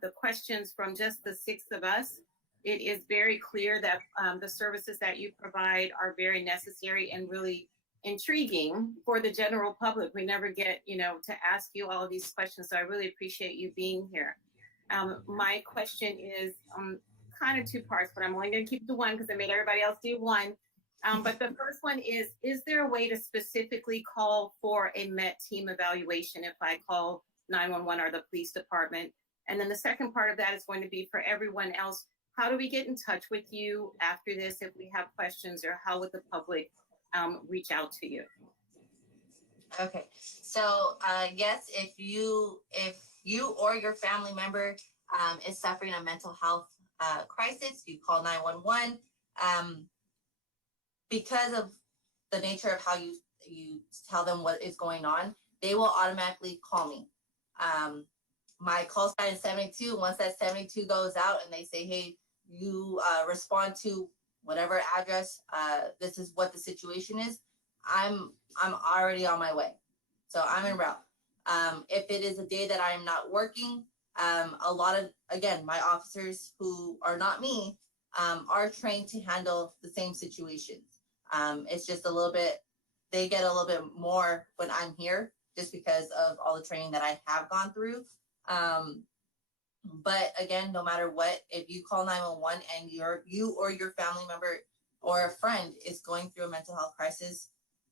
the questions from just the 6 of us, it is very clear that the services that you provide are very necessary and really intriguing for the general public. We never get, to ask you all of these questions. So I really appreciate you being here. My question is kind of two parts, but I'm only going to keep the one because I made everybody else do one. But the first one is there a way to specifically call for a MET team evaluation if I call 911 or the police department? And then the second part of that is going to be for everyone else. How do we get in touch with you after this if we have questions, or how would the public reach out to you? Okay, so yes, if you or your family member is suffering a mental health crisis, you call 911. Because of the nature of how you tell them what is going on, they will automatically call me. My call sign is 72. Once that 72 goes out and they say, hey, you respond to whatever address, this is what the situation is, I'm already on my way. So I'm en route. If it is a day that I am not working, a lot of, again, my officers who are not me are trained to handle the same situations. It's just a little bit, they get a little bit more when I'm here just because of all the training that I have gone through. But again, no matter what, if you call 911 and you or your family member or a friend is going through a mental health crisis,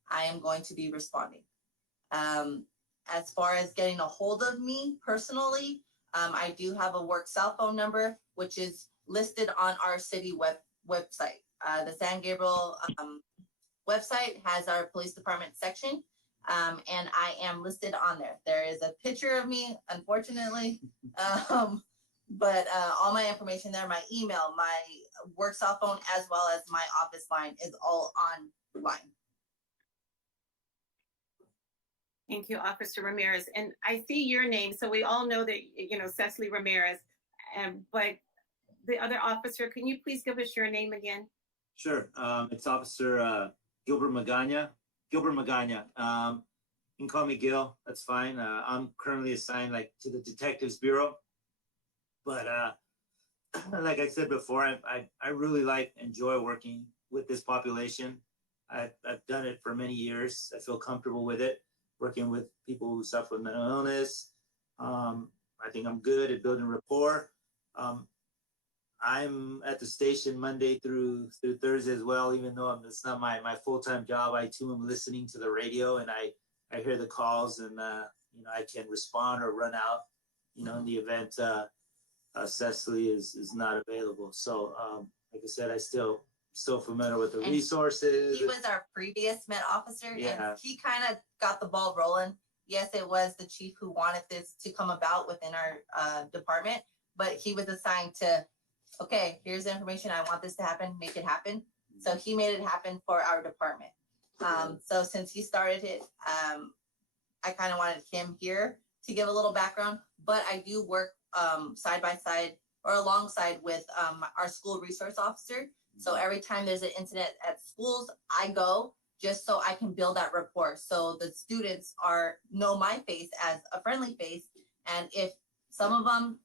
I am going to be responding. As far as getting a hold of me personally, I do have a work cell phone number, which is listed on our city website. The San Gabriel website has our police department section, and I am listed on there. There is a picture of me, unfortunately, but all my information there, my email, my work cell phone, as well as my office line is all online. Thank you, Officer Ramirez. And I see your name, so we all know that, Cecily Ramirez, but the other officer, can you please give us your name again? Sure. It's Officer Gilbert Magana. Gilbert Magana. You can call me Gil. That's fine. I'm currently assigned to the Detectives Bureau. But like I said before, I really enjoy working with this population. I've done it for many years. I feel comfortable with it, working with people who suffer with mental illness. I think I'm good at building rapport. I'm at the station Monday through Thursday as well, even though it's not my full-time job. I too am listening to the radio, and I hear the calls, and I can respond or run out, in the event Cecily is not available. So like I said, I still familiar with the resources. He was our previous Met officer, Yeah. and he kind of got the ball rolling. Yes, it was the chief who wanted this to come about within our department, but he was assigned to, okay, here's the information. I want this to happen. Make it happen. So he made it happen for our department. So since he started it, I kind of wanted him here to give a little background, but I do work side by side or alongside with our school resource officer. So every time there's an incident at schools, I go just so I can build that rapport. So the students know my face as a friendly face. And if some of them,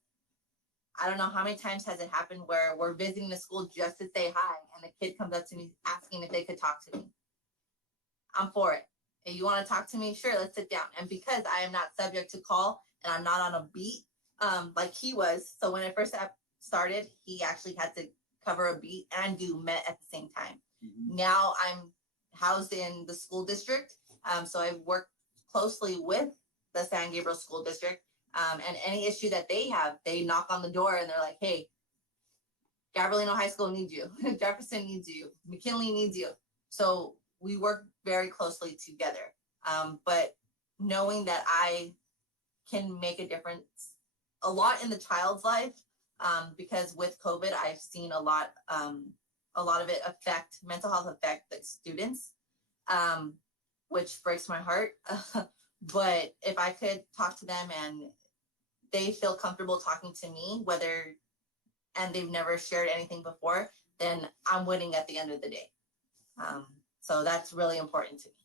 I don't know how many times has it happened where we're visiting the school just to say hi, and the kid comes up to me asking if they could talk to me. I'm for it. If you want to talk to me, sure, let's sit down. And because I am not subject to call and I'm not on a beat like he was, so when I first started, he actually had to cover a beat and do Met at the same time. Mm-hmm. Now I'm housed in the school district, so I work closely with the San Gabriel School District. And any issue that they have, they knock on the door and they're like, hey, Gabriel High School needs you. Jefferson needs you. McKinley needs you. So we work very closely together. But knowing that I can make a difference a lot in the child's life, because with COVID, I've seen a lot of it mental health affect the students, which breaks my heart. But if I could talk to them and they feel comfortable talking to me, and they've never shared anything before, then I'm winning at the end of the day. So that's really important to me.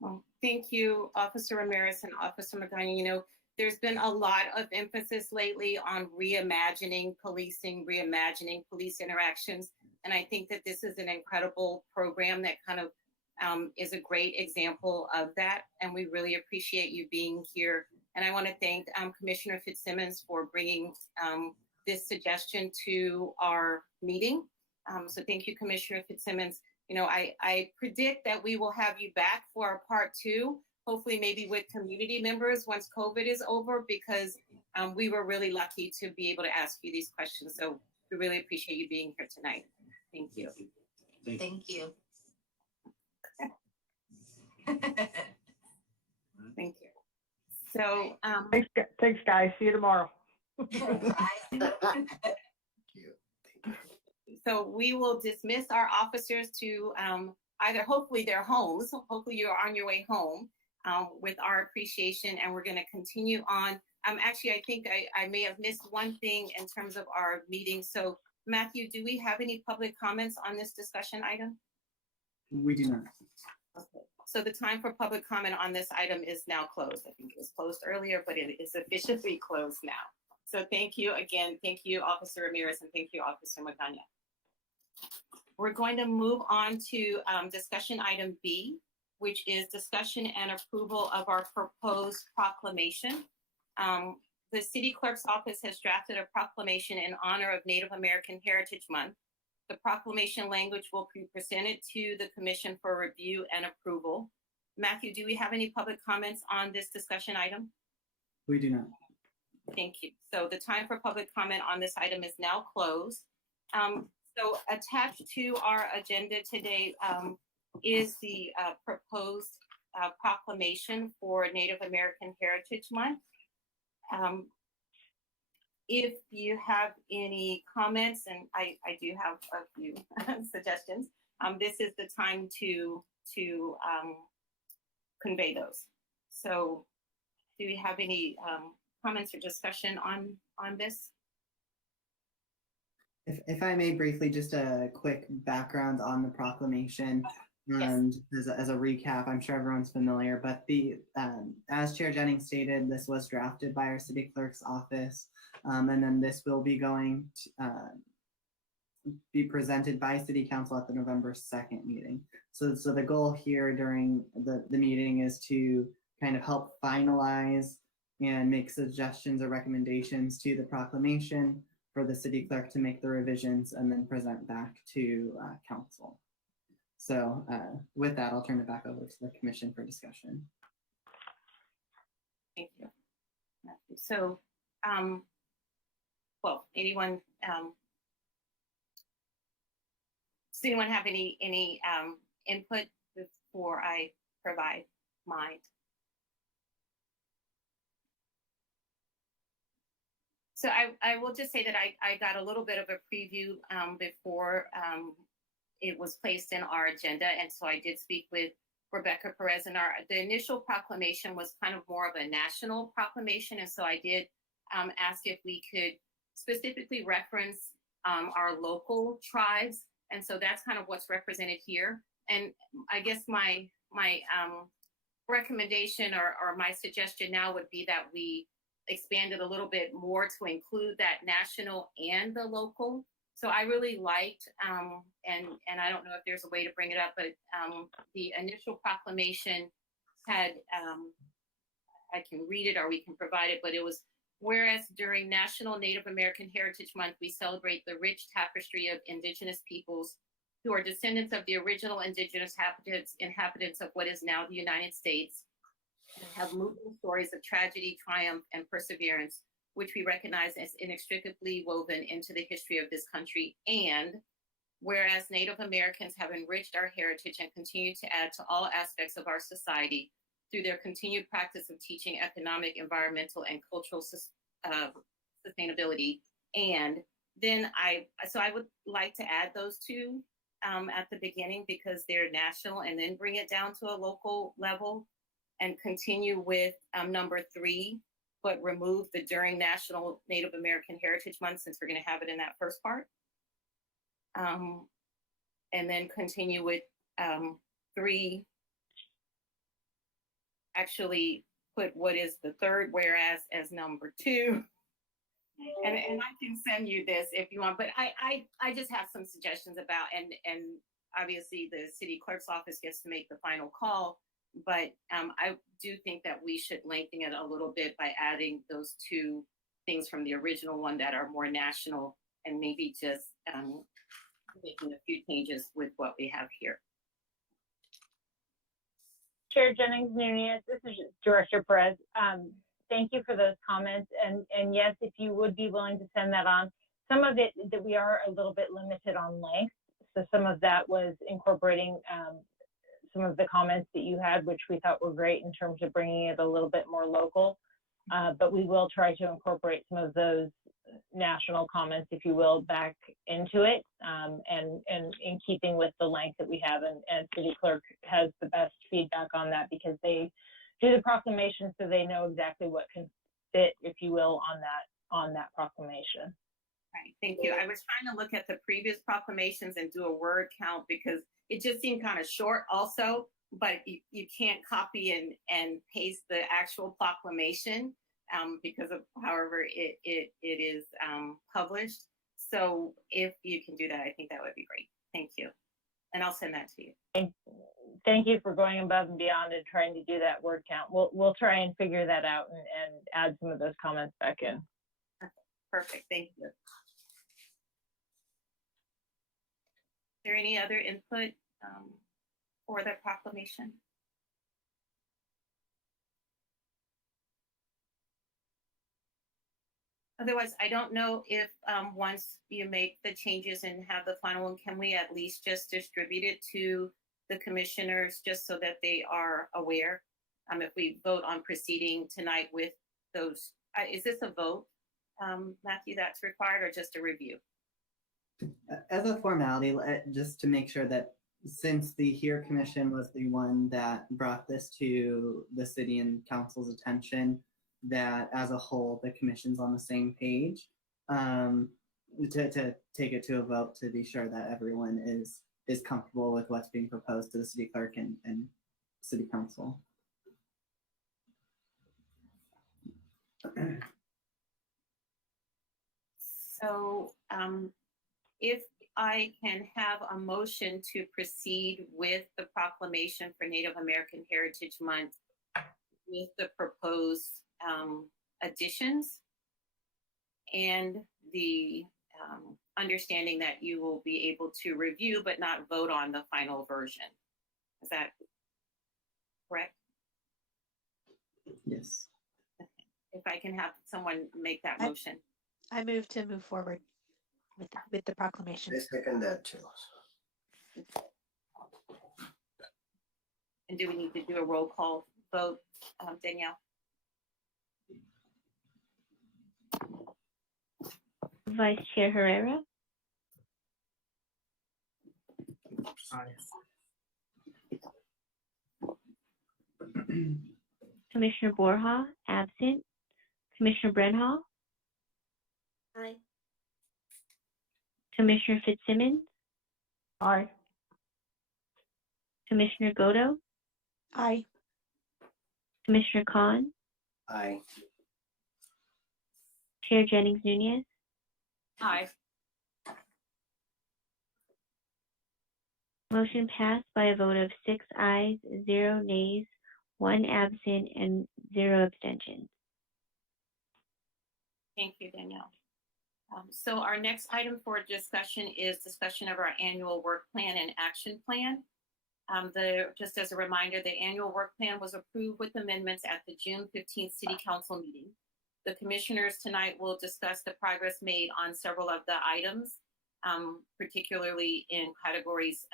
Well, thank you, Officer Ramirez and Officer Magana. there's been a lot of emphasis lately on reimagining policing, reimagining police interactions. And I think that this is an incredible program that kind of is a great example of that. And we really appreciate you being here. And I want to thank Commissioner Fitzsimmons for bringing this suggestion to our meeting. So thank you, Commissioner Fitzsimmons. You know, I predict that we will have you back for our part 2, hopefully maybe with community members once COVID is over, because we were really lucky to be able to ask you these questions. So we really appreciate you being here tonight. Thank you. Thank you. Thank you. So, Thanks, guys. See you tomorrow. so we will dismiss our officers to either hopefully their homes, hopefully you're on your way home with our appreciation, and we're going to continue on. Actually, I think I may have missed one thing in terms of our meeting. So Matthew, do we have any public comments on this discussion item? We do not. Okay. So the time for public comment on this item is now closed. I think it was closed earlier, but it is officially closed now. So thank you again. Thank you, Officer Ramirez, and thank you, Officer Magana. We're going to move on to discussion item B, which is discussion and approval of our proposed proclamation. The City Clerk's Office has drafted a proclamation in honor of Native American Heritage Month. The proclamation language will be presented to the Commission for review and approval. Matthew, do we have any public comments on this discussion item? We do not. Thank you. So the time for public comment on this item is now closed. So attached to our agenda today is the proposed proclamation for Native American Heritage Month. If you have any comments, and I do have a few suggestions, this is the time to convey those. So do we have any comments or discussion on this? If I may briefly, just a quick background on the proclamation. And as a recap, I'm sure everyone's familiar, but as Chair Jennings stated, this was drafted by our City Clerk's Office, and then this will be going to be presented by City Council at the November 2nd meeting. So the goal here during the meeting is to kind of help finalize and make suggestions or recommendations to the proclamation for the City Clerk to make the revisions and then present back to Council. So with that, I'll turn it back over to the Commission for discussion. Thank you, Matthew. So, well, anyone, does anyone have any input before I provide mine? So I will just say that I got a little bit of a preview before it was placed in our agenda. And so I did speak with Rebecca Perez, and the initial proclamation was kind of more of a national proclamation. And so I did ask if we could specifically reference our local tribes. And so that's kind of what's represented here. And I guess my recommendation or my suggestion now would be that we expand it a little bit more to include that national and the local. So I really liked, and I don't know if there's a way to bring it up, but the initial proclamation had, I can read it or we can provide it, but it was, whereas during National Native American Heritage Month, we celebrate the rich tapestry of indigenous peoples who are descendants of the original indigenous inhabitants of what is now the United States, and have moving stories of tragedy, triumph, and perseverance, which we recognize as inextricably woven into the history of this country. And whereas Native Americans have enriched our heritage and continue to add to all aspects of our society through their continued practice of teaching economic, environmental, and cultural sustainability. And then I would like to add those two at the beginning because they're national, and then bring it down to a local level and continue with number 3, but remove the during National Native American Heritage Month, since we're going to have it in that first part. And then continue with 3, actually put what is the third whereas as number 2. And I can send you this if you want, but I just have some suggestions about, and obviously the city clerk's office gets to make the final call, but I do think that we should lengthen it a little bit by adding those 2 things from the original one that are more national, and maybe just making a few changes with what we have here. Chair Jennings Nunez, this is Director Perez. Thank you for those comments. And yes, if you would be willing to send that on, some of it that we are a little bit limited on length. So some of that was incorporating some of the comments that you had, which we thought were great in terms of bringing it a little bit more local. But we will try to incorporate some of those national comments, if you will, back into it, and in keeping with the length that we have. And City Clerk has the best feedback on that because they do the proclamation, so they know exactly what can fit, if you will, on that proclamation. Right, thank you. I was trying to look at the previous proclamations and do a word count because it just seemed kind of short also, but you can't copy and paste the actual proclamation because of however it is published. So if you can do that, I think that would be great. Thank you. And I'll send that to you. Thank you for going above and beyond and trying to do that word count. We'll try and figure that out and add some of those comments back in. Perfect, thank you. Is there any other input for the proclamation? Otherwise, I don't know if once you make the changes and have the final one, can we at least just distribute it to the commissioners just so that they are aware? If we vote on proceeding tonight with those, is this a vote, Matthew, that's required, or just a review? As a formality, just to make sure that since the HERE Commission was the one that brought this to the city and council's attention, that as a whole, the commission's on the same page, to take it to a vote to be sure that everyone is comfortable with what's being proposed to the city clerk and city council. So if I can have a motion to proceed with the proclamation for Native American Heritage Month with the proposed additions and the understanding that you will be able to review but not vote on the final version. Is that correct? Yes. If I can have someone make that motion. I move to move forward with the proclamation. I second that too. And do we need to do a roll call vote, Danielle? Vice Chair Herrera, Commissioner Borja, absent. Commissioner Brenhall, Aye. Commissioner Fitzsimmons, Aye. Commissioner Godo, Aye. Commissioner Khan, Aye. Chair Jennings Nunez, Aye. motion passed by a vote of 6 ayes, 0 nays, 1 absent, and 0 abstentions. Thank you, Danielle. So our next item for discussion is discussion of our annual work plan and action plan. Just as a reminder, the annual work plan was approved with amendments at the June 15th City Council meeting. The commissioners tonight will discuss the progress made on several of the items, particularly in categories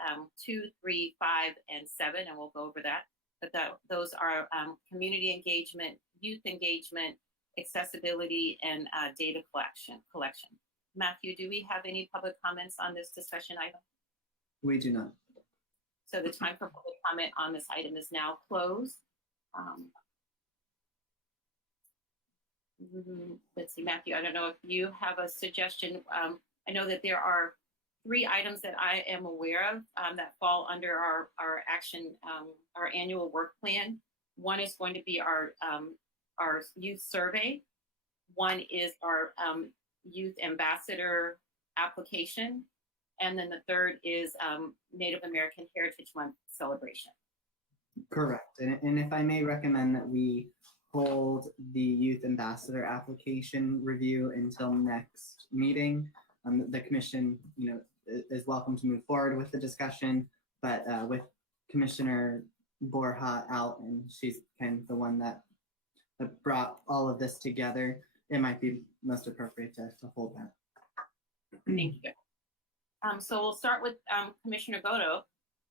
2, 3, 5, and 7, and we'll go over that. But those are community engagement, youth engagement, accessibility, and data collection. Matthew, do we have any public comments on this discussion item? We do not. So the time for public comment on this item is now closed. Let's see, Matthew, I don't know if you have a suggestion. I know that there are 3 items that I am aware of that fall under our action, our annual work plan. One is going to be our youth survey. One is our youth ambassador application. And then the third is Native American Heritage Month celebration. Correct. And if I may recommend that we hold the youth ambassador application review until next meeting. The commission, is welcome to move forward with the discussion, but with Commissioner Borja out, and she's kind of the one that brought all of this together, it might be most appropriate to hold that. Thank you. So we'll start with Commissioner Godo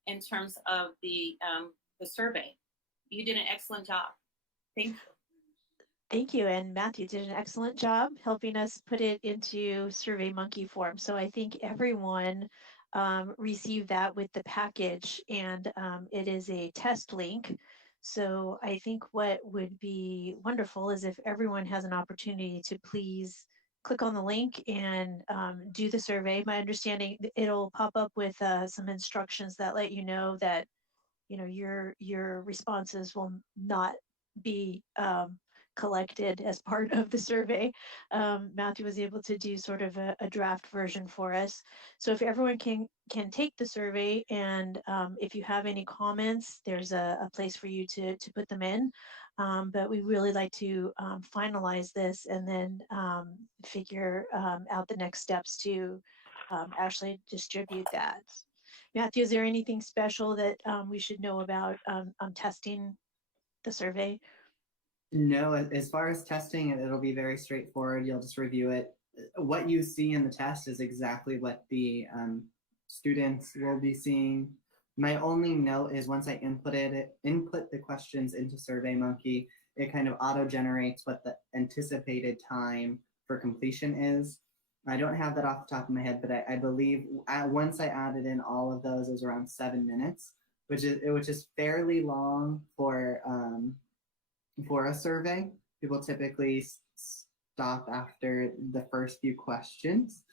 in terms of the survey. You did an excellent job. Thank you. Thank you. And Matthew did an excellent job helping us put it into SurveyMonkey form. So I think everyone received that with the package, and it is a test link. So I think what would be wonderful is if everyone has an opportunity to please click on the link and do the survey. My understanding, it'll pop up with some instructions that let you know that your responses will not be collected as part of the survey. Matthew was able to do sort of a draft version for us. So if everyone can take the survey, and if you have any comments, there's a place for you to put them in. But we really like to finalize this and then figure out the next steps to actually distribute that. Matthew, is there anything special that we should know about testing the survey? No, as far as testing, it'll be very straightforward. You'll just review it. What you see in the test is exactly what the students will be seeing. My only note is once I input the questions into SurveyMonkey, it kind of auto-generates what the anticipated time for completion is. I don't have that off the top of my head, but I believe once I added in all of those, it was around 7 minutes, which is fairly long for a survey. People typically stop after the first few questions,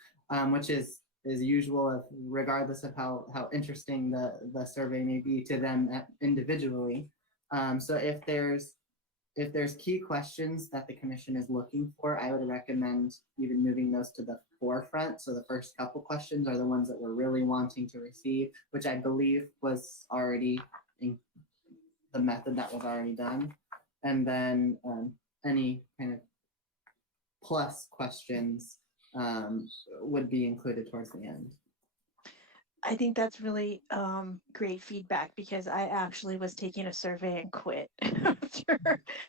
which is usual regardless of how interesting the survey may be to them individually. So if there's key questions that the commission is looking for, I would recommend even moving those to the forefront. So the first couple questions are the ones that we're really wanting to receive, which I believe was already in the method that was already done. And then any kind of plus questions would be included towards the end. I think that's really great feedback, because I actually was taking a survey and quit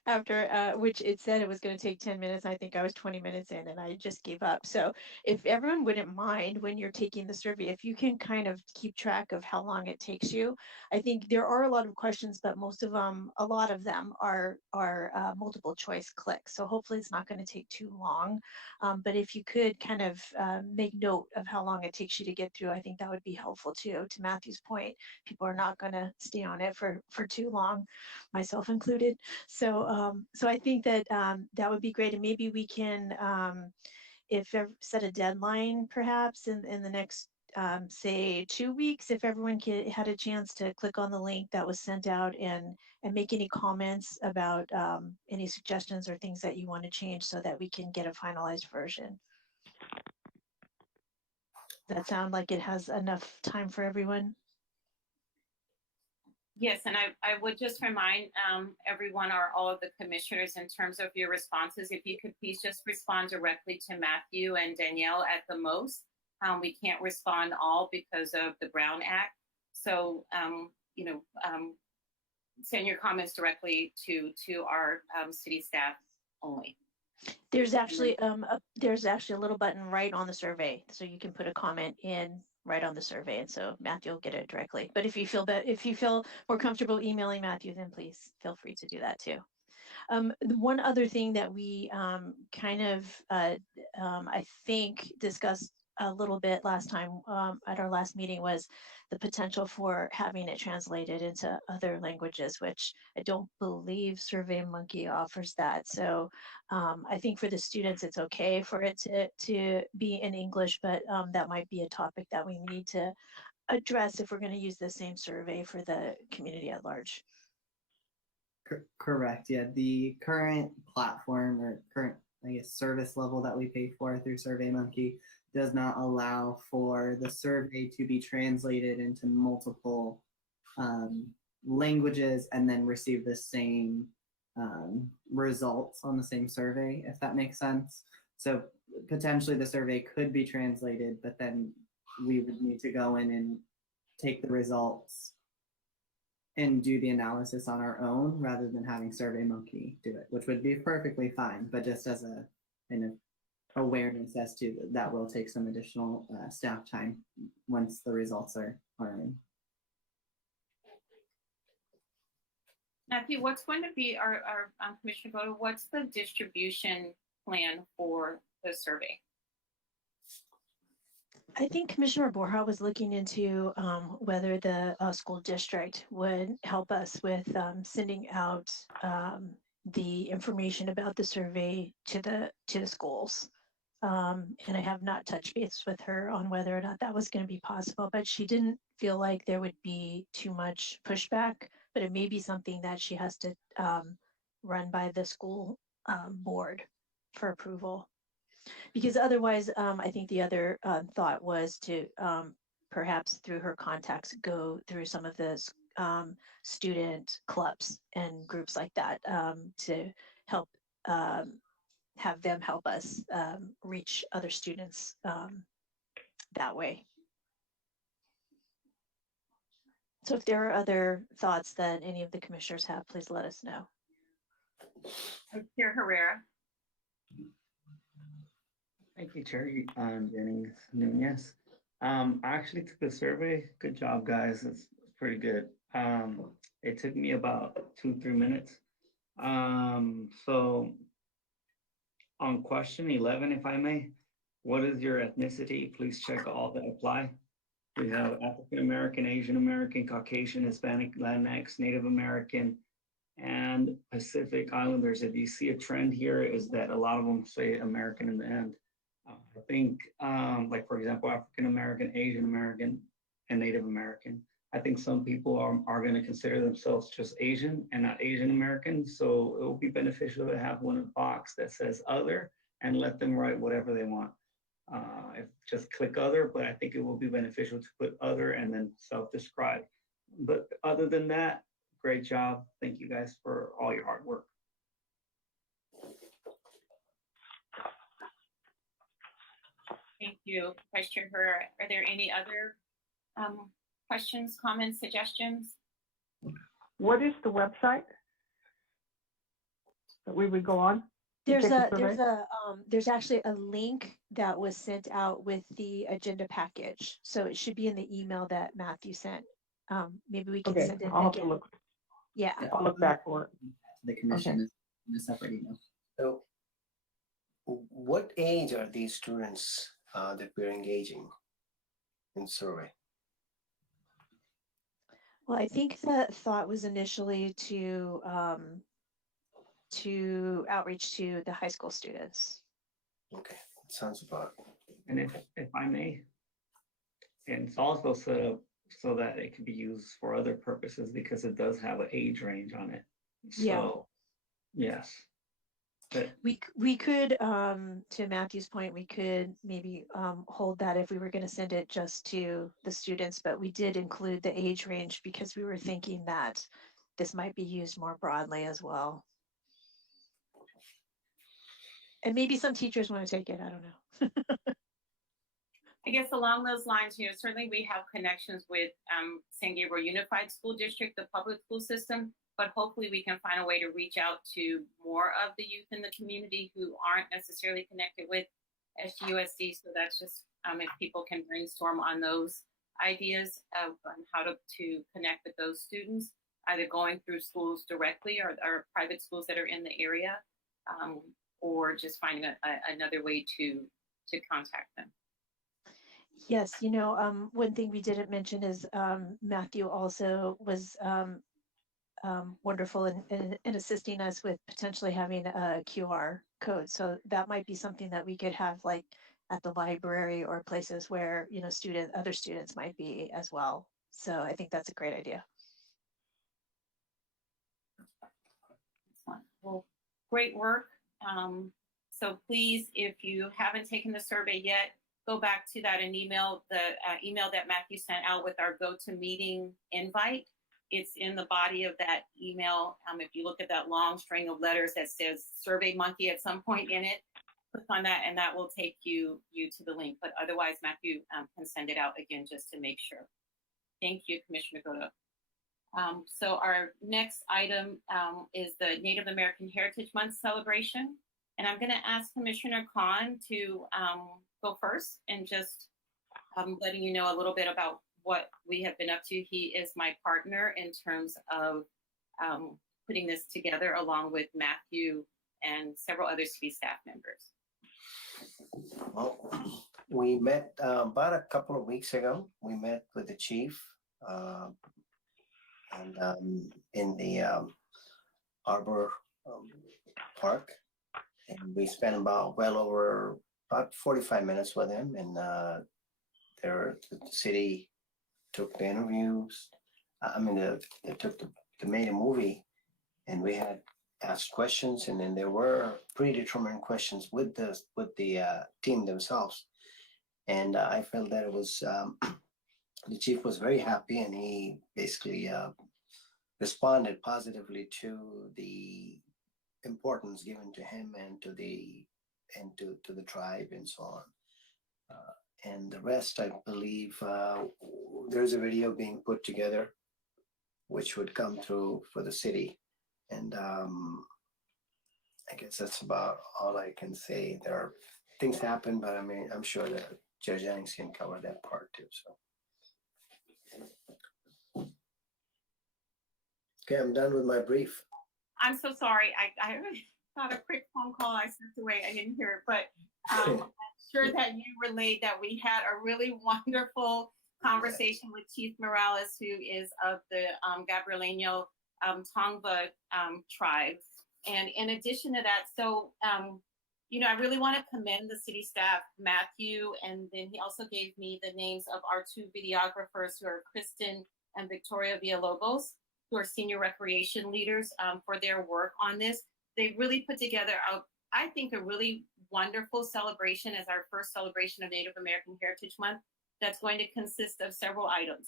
after which it said it was going to take 10 minutes. I think I was 20 minutes in and I just gave up. So if everyone wouldn't mind, when you're taking the survey, if you can kind of keep track of how long it takes you. I think there are a lot of questions, but a lot of them are multiple choice clicks. So hopefully it's not going to take too long. But if you could kind of make note of how long it takes you to get through, I think that would be helpful too. To Matthew's point, people are not going to stay on it for too long, myself included. So I think that that would be great, and maybe we can, if set a deadline perhaps in the next say 2 weeks, if everyone had a chance to click on the link that was sent out and make any comments about any suggestions or things that you want to change, so that we can get a finalized version. Does that sound like it has enough time for everyone? Yes, and I would just remind everyone, or all of the commissioners, in terms of your responses, if you could please just respond directly to Matthew and Danielle at the most. We can't respond all because of the Brown Act. So, send your comments directly to our city staff only. There's actually a little button right on the survey, so you can put a comment in right on the survey, and so Matthew will get it directly. But if you feel more comfortable emailing Matthew, then please feel free to do that too. One other thing that we kind of I think discussed a little bit last time at our last meeting was the potential for having it translated into other languages, which I don't believe SurveyMonkey offers that. So I think for the students, it's okay for it to be in English, but that might be a topic that we need to address if we're going to use the same survey for the community at large. Correct. Yeah. The current platform or current, I guess, service level that we pay for through SurveyMonkey does not allow for the survey to be translated into multiple languages and then receive the same results on the same survey, if that makes sense. So potentially the survey could be translated, but then we would need to go in and take the results and do the analysis on our own rather than having SurveyMonkey do it, which would be perfectly fine, but just as a kind of awareness as to that will take some additional staff time once the results are in. Matthew, what's going to be our Commissioner Goto, what's the distribution plan for the survey? I think Commissioner Borja was looking into whether the school district would help us with sending out the information about the survey to the schools. And I have not touched base with her on whether or not that was going to be possible, but she didn't feel like there would be too much pushback, but it may be something that she has to run by the school board for approval. Because otherwise, I think the other thought was to perhaps through her contacts go through some of the student clubs and groups like that to help have them help us reach other students that way. So if there are other thoughts that any of the commissioners have, please let us know. Chair Herrera. Thank you, Chair Jennings Nunez. I actually took the survey. Good job, guys. It's pretty good. It took me about 2-3 minutes. So on question 11, if I may, what is your ethnicity? Please check all that apply. We have African American, Asian American, Caucasian, Hispanic, Latinx, Native American, and Pacific Islanders. If you see a trend here, is that a lot of them say American in the end. I think, like for example, African American, Asian American, and Native American. I think some people are going to consider themselves just Asian and not Asian American. So it will be beneficial to have one box that says other and let them write whatever they want. If just click other, but I think it will be beneficial to put other and then self-describe. But other than that, great job. Thank you guys for all your hard work. Thank you, Vice Chair Herrera. Are there any other questions, comments, suggestions? What is the website that we would go on? There's actually a link that was sent out with the agenda package. So it should be in the email that Matthew sent. Maybe we can send it I'll have again. to look. Yeah. I'll look back for it. The commission is in a separate email. So what age are these students that we're engaging in survey? Well, I think the thought was initially to outreach to the high school students. Okay, sounds about. And if I may, and it's also set up so that it can be used for other purposes because it does have an age range on it. So, yes. But We could, to Matthew's point, we could maybe hold that if we were going to send it just to the students, but we did include the age range because we were thinking that this might be used more broadly as well. And maybe some teachers want to take it, I don't know. I guess along those lines, certainly we have connections with San Gabriel Unified School District, the public school system, but hopefully we can find a way to reach out to more of the youth in the community who aren't necessarily connected with SGUSD. So that's just if people can brainstorm on those ideas of how to connect with those students, either going through schools directly or private schools that are in the area, or just finding another way to contact them. Yes, one thing we didn't mention is Matthew also was wonderful in assisting us with potentially having a QR code. So that might be something that we could have like at the library or places where, other students might be as well. So I think that's a great idea. Well, great work. So please, if you haven't taken the survey yet, go back to that and email the email that Matthew sent out with our go-to-meeting invite. It's in the body of that email. If you look at that long string of letters that says Survey Monkey at some point in it, click on that and that will take you to the link. But otherwise, Matthew can send it out again just to make sure. Thank you, Commissioner Godo. So our next item is the Native American Heritage Month celebration. And I'm going to ask Commissioner Khan to go first and just letting you know a little bit about what we have been up to. He is my partner in terms of putting this together along with Matthew and several other city staff members. Well, we met about a couple of weeks ago. We met with the chief and in the Arbor Park, and we spent about about 45 minutes with him. And the city took the interviews. They made a movie, and we had asked questions, and then there were predetermined questions with the team themselves. And I felt that it was the chief was very happy, and he basically responded positively to the importance given to him and to the tribe and so on. And the rest, I believe, there's a video being put together, which would come through for the city. And I guess that's about all I can say. There are things happen, but I mean, I'm sure that Chair Jennings can cover that part too. So, okay, I'm done with my brief. I'm so sorry. I got a quick phone call. I stepped away. I didn't hear it, but I'm sure that you relayed that we had a really wonderful conversation with Chief Morales, who is of the Gabrielino Tongva tribe. And in addition to that, so, I really want to commend the city staff, Matthew, and then he also gave me the names of our two videographers who are Kristen and Victoria Villalobos, who are senior recreation leaders for their work on this. They really put together, I think, a really wonderful celebration as our first celebration of Native American Heritage Month that's going to consist of several items.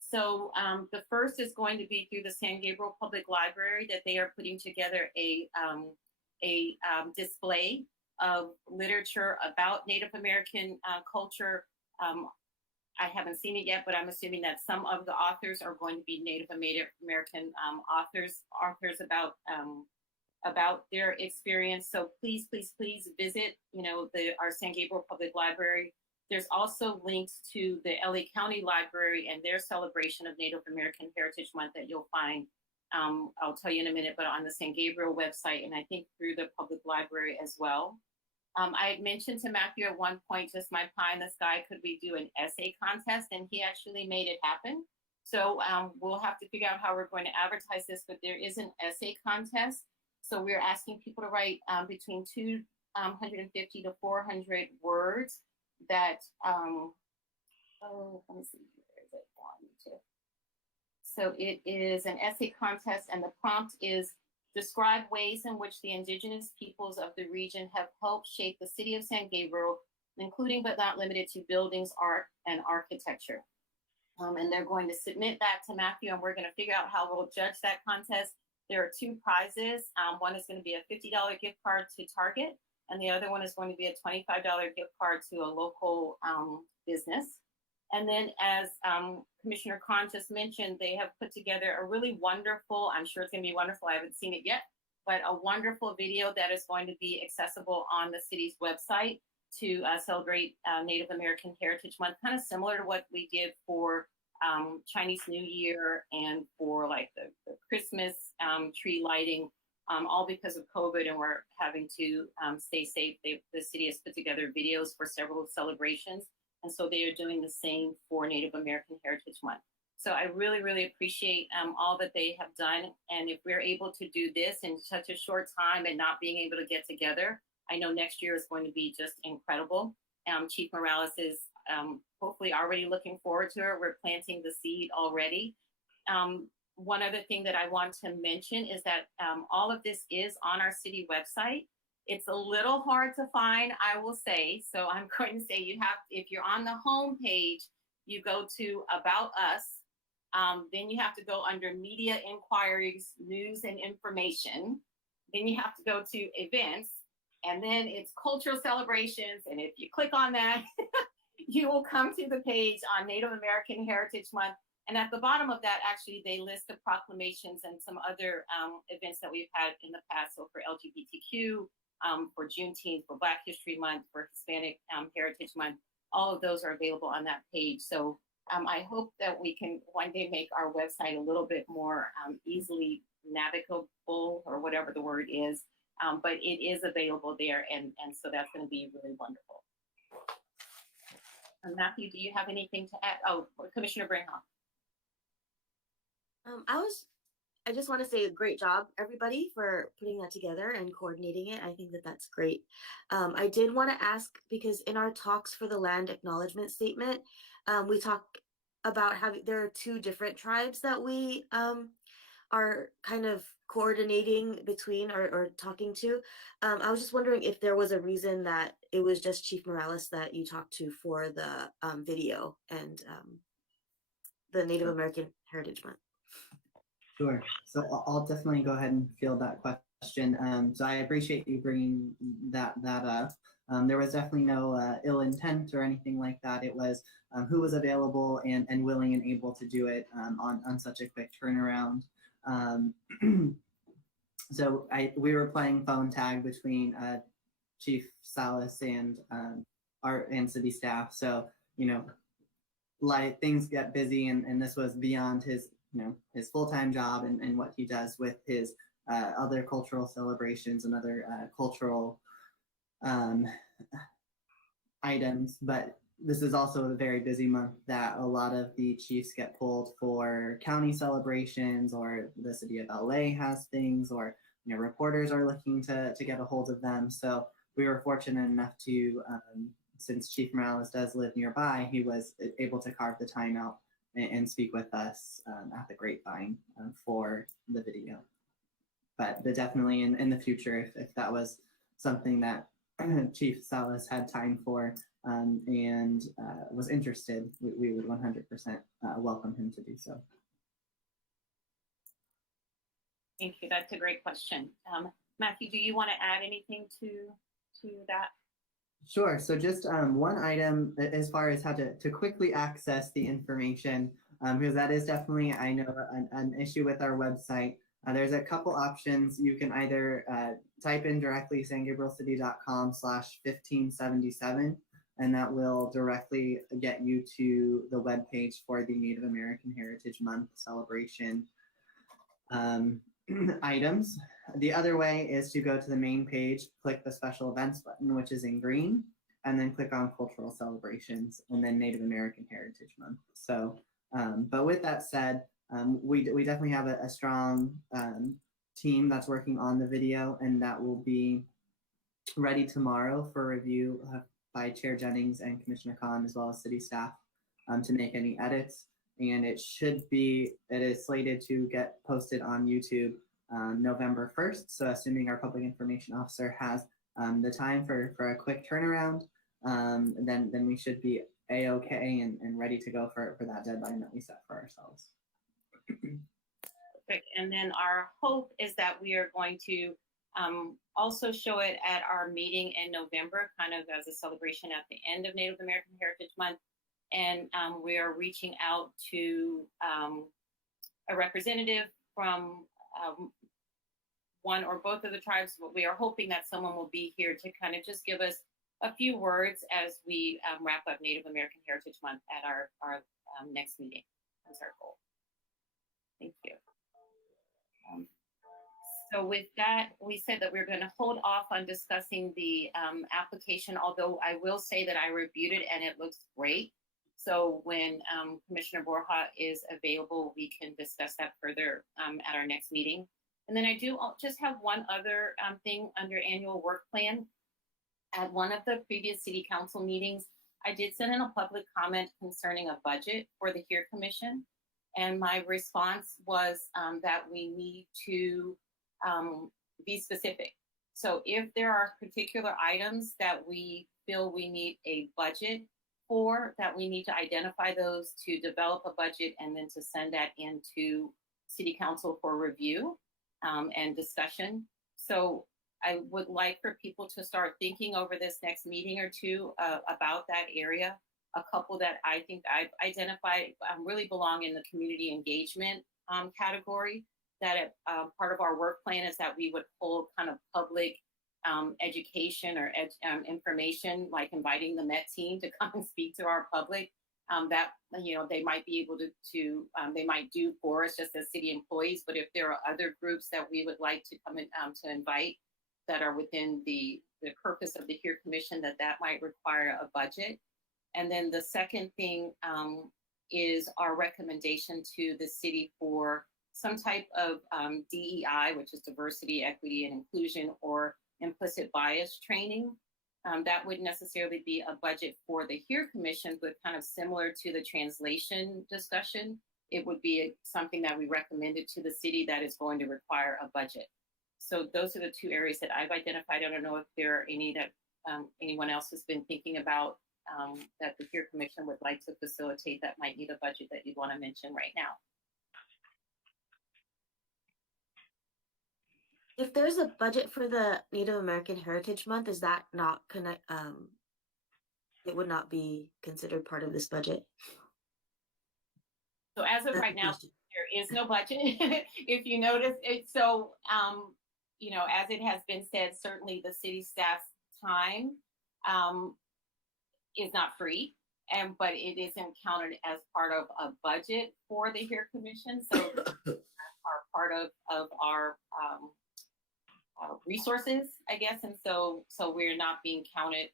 So the first is going to be through the San Gabriel Public Library, that they are putting together a display of literature about Native American culture. I haven't seen it yet, but I'm assuming that some of the authors are going to be Native American authors about their experience. So please, please, please visit, our San Gabriel Public Library. There's also links to the LA County Library and their celebration of Native American Heritage Month that you'll find, I'll tell you in a minute, but on the San Gabriel website, and I think through the public library as well. I had mentioned to Matthew at one point, just my pie in the sky, could we do an essay contest? And he actually made it happen. So we'll have to figure out how we're going to advertise this, but there is an essay contest. So we're asking people to write between 250 to 400 words that, let me see, where is it? 1, 2. So it is an essay contest, and the prompt is: describe ways in which the indigenous peoples of the region have helped shape the city of San Gabriel, including but not limited to buildings, art, and architecture. And they're going to submit that to Matthew, and we're going to figure out how we'll judge that contest. There are 2 prizes. One is going to be a $50 gift card to Target, and the other one is going to be a $25 gift card to a local business. And then, as Commissioner Khan just mentioned, they have put together a really wonderful, I'm sure it's going to be wonderful, I haven't seen it yet, but a wonderful video that is going to be accessible on the city's website to celebrate Native American Heritage Month, kind of similar to what we did for Chinese New Year and for like the Christmas tree lighting, all because of COVID, and we're having to stay safe. The city has put together videos for several celebrations. And so they are doing the same for Native American Heritage Month. So I really, really appreciate all that they have done. And if we're able to do this in such a short time and not being able to get together, I know next year is going to be just incredible. Chief Morales is hopefully already looking forward to it. We're planting the seed already. one other thing that I want to mention is that all of this is on our city website. It's a little hard to find, I will say. So I'm going to say if you're on the home page, you go to About Us. Then you have to go under Media Inquiries, News and Information. Then you have to go to Events. And then it's Cultural Celebrations. And if you click on that, you will come to the page on Native American Heritage Month. And at the bottom of that, actually, they list the proclamations and some other events that we've had in the past. So for LGBTQ, for Juneteenth, for Black History Month, for Hispanic Heritage Month, all of those are available on that page. So I hope that we can one day make our website a little bit more easily navigable, or whatever the word is. But it is available there, and so that's going to be really wonderful. Matthew, do you have anything to add? Oh, Commissioner Brinhoff. I just want to say a great job, everybody, for putting that together and coordinating it. I think that that's great. I did want to ask, because in our talks for the land acknowledgement statement, we talk about how there are two different tribes that we are kind of coordinating between or talking to. I was just wondering if there was a reason that it was just Chief Morales that you talked to for the video and the Native American Heritage Month. Sure. So I'll definitely go ahead and field that question. So I appreciate you bringing that up. There was definitely no ill intent or anything like that. It was who was available and willing and able to do it on such a quick turnaround. So we were playing phone tag between Chief Salas and our city staff. So, you know, like things get busy, and this was beyond his his full-time job and what he does with his other cultural celebrations and other cultural items. But this is also a very busy month that a lot of the chiefs get pulled for county celebrations, or the city of LA has things, or reporters are looking to get a hold of them. So we were fortunate enough to, since Chief Morales does live nearby, he was able to carve the time out and speak with us at the Grapevine for the video. But definitely in the future, if that was something that Chief Salas had time for and was interested, we would 100% welcome him to do so. Thank you. That's a great question. Matthew, do you want to add anything to that? Sure. So just one item as far as how to quickly access the information, because that is definitely, I know, an issue with our website. There's a couple options. You can either type in directly sangabrielcity.com/1577, and that will directly get you to the webpage for the Native American Heritage Month celebration items. The other way is to go to the main page, click the special events button, which is in green, and then click on cultural celebrations and then Native American Heritage Month. So, but with that said, we definitely have a strong team that's working on the video, and that will be ready tomorrow for review by Chair Jennings and Commissioner Khan, as well as city staff, to make any edits. And it is slated to get posted on YouTube November 1st. So assuming our public information officer has the time for a quick turnaround, then we should be A-okay and ready to go for that deadline that we set for ourselves. Perfect. And then our hope is that we are going to also show it at our meeting in November, kind of as a celebration at the end of Native American Heritage Month. And we are reaching out to a representative from one or both of the tribes. We are hoping that someone will be here to kind of just give us a few words as we wrap up Native American Heritage Month at our next meeting. That's our goal. Thank you. So with that, we said that we're going to hold off on discussing the application, although I will say that I reviewed it and it looks great. So when Commissioner Borja is available, we can discuss that further at our next meeting. And then I do just have one other thing under annual work plan. At one of the previous city council meetings, I did send in a public comment concerning a budget for the HERE Commission. And my response was that we need to be specific. So if there are particular items that we feel we need a budget for, that we need to identify those, to develop a budget, and then to send that into City Council for review and discussion. So I would like for people to start thinking over this next meeting or two about that area. A couple that I think I've identified really belong in the community engagement category. That part of our work plan is that we would hold kind of public education or information, like inviting the Met team to come and speak to our public. That, you know, they might be able to they might do for us just as city employees, but if there are other groups that we would like to come in to invite that are within the purpose of the HERE Commission, that might require a budget. And then the second thing is our recommendation to the city for some type of DEI, which is diversity, equity, and inclusion, or implicit bias training. That wouldn't necessarily be a budget for the HERE Commission, but kind of similar to the translation discussion. It would be something that we recommended to the city that is going to require a budget. So those are the two areas that I've identified. I don't know if there are any that anyone else has been thinking about that the HERE Commission would like to facilitate that might need a budget that you'd want to mention right now. If there's a budget for the Native American Heritage Month, is that not it would not be considered part of this budget? So as of That's right the now, question. there is no budget. If you notice it, so you know, as it has been said, certainly the city staff's time is not free, but it isn't counted as part of a budget for the HERE Commission. So are part of our resources, I guess, and so we're not being counted.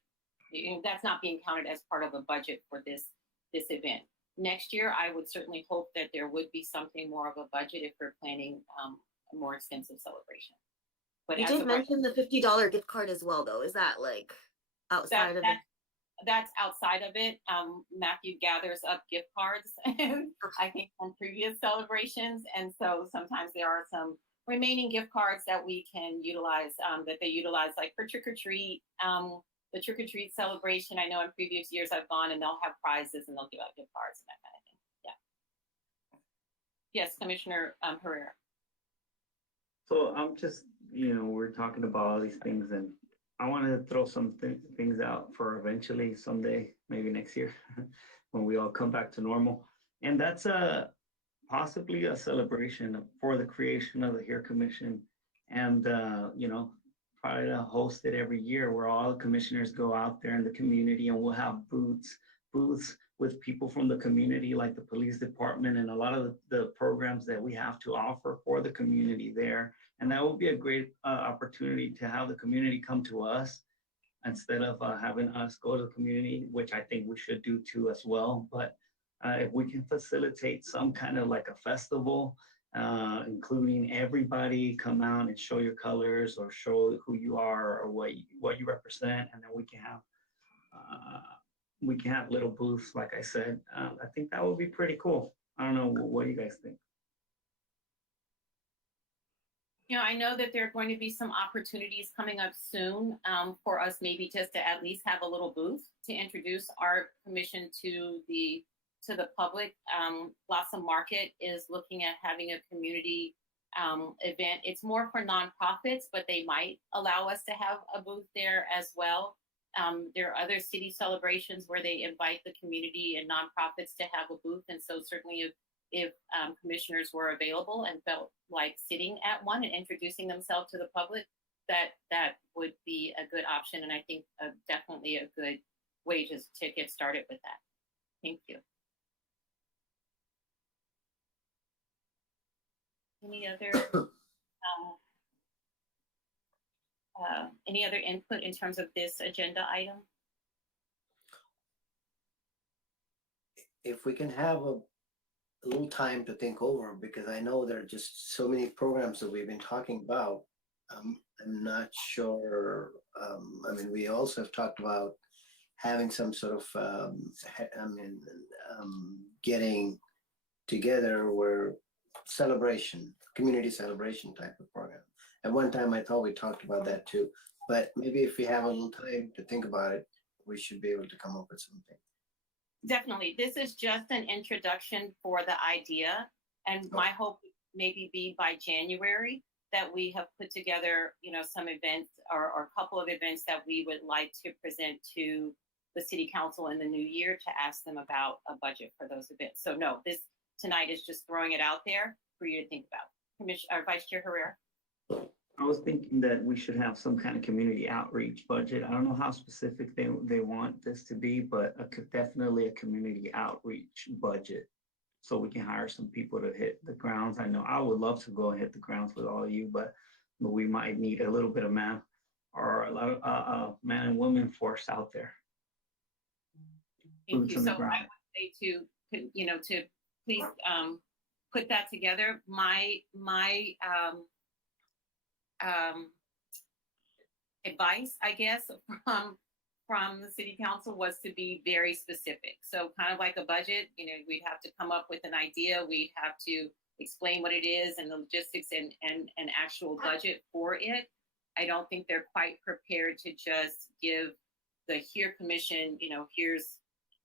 You know, that's not being counted as part of a budget for this event. Next year, I would certainly hope that there would be something more of a budget if we're planning a more extensive celebration. But You did mention the $50 gift card as well, though. Is that like outside of it? That's outside of it. Matthew gathers up gift cards, I think, from previous celebrations. And so sometimes there are some remaining gift cards that we can utilize, that they utilize, like for trick or treat, the trick or treat celebration. I know in previous years I've gone and they'll have prizes and they'll give out gift cards and that kind of thing. Yeah. Yes, Commissioner Herrera. So I'm just, we're talking about all these things, and I want to throw some things out for eventually someday, maybe next year, when we all come back to normal. And that's possibly a celebration for the creation of the HERE Commission, and try to host it every year where all the commissioners go out there in the community, and we'll have booths with people from the community, like the police department, and a lot of the programs that we have to offer for the community there. And that would be a great opportunity to have the community come to us instead of having us go to the community, which I think we should do too as well. But if we can facilitate some kind of like a festival, including everybody come out and show your colors or show who you are or what you represent, and then we can have little booths, like I said. I think that would be pretty cool. I don't know, what do you guys think? You know, I know that there are going to be some opportunities coming up soon for us maybe just to at least have a little booth to introduce our commission to the public. Blossom Market is looking at having a community event. It's more for nonprofits, but they might allow us to have a booth there as well. There are other city celebrations where they invite the community and nonprofits to have a booth. And so certainly if commissioners were available and felt like sitting at one and introducing themselves to the public, that would be a good option. And I think definitely a good way to get started with that. Thank you. Any other input in terms of this agenda item? If we can have a little time to think over, because I know there are just so many programs that we've been talking about. I'm not sure. I mean, we also have talked about having some sort of, getting together were celebration, community celebration type of program. At one time, I thought we talked about that too, but maybe if we have a little time to think about it, we should be able to come up with something. Definitely. This is just an introduction for the idea. And my hope would maybe be by January that we have put together, some events or a couple of events that we would like to present to the city council in the new year to ask them about a budget for those events. So no, this tonight is just throwing it out there for you to think about. Commissioner, Vice Chair Herrera. I was thinking that we should have some kind of community outreach budget. I don't know how specific they want this to be, but definitely a community outreach budget. So we can hire some people to hit the grounds. I know I would love to go and hit the grounds with all of you, but we might need a little bit of man or a lot of man and woman force out there. Thank Boots you. on the So I ground. would say to please put that together. My advice, I guess, from the city council was to be very specific. So kind of like a budget, we'd have to come up with an idea. We'd have to explain what it is and the logistics and an actual budget for it. I don't think they're quite prepared to just give the HERE Commission, here's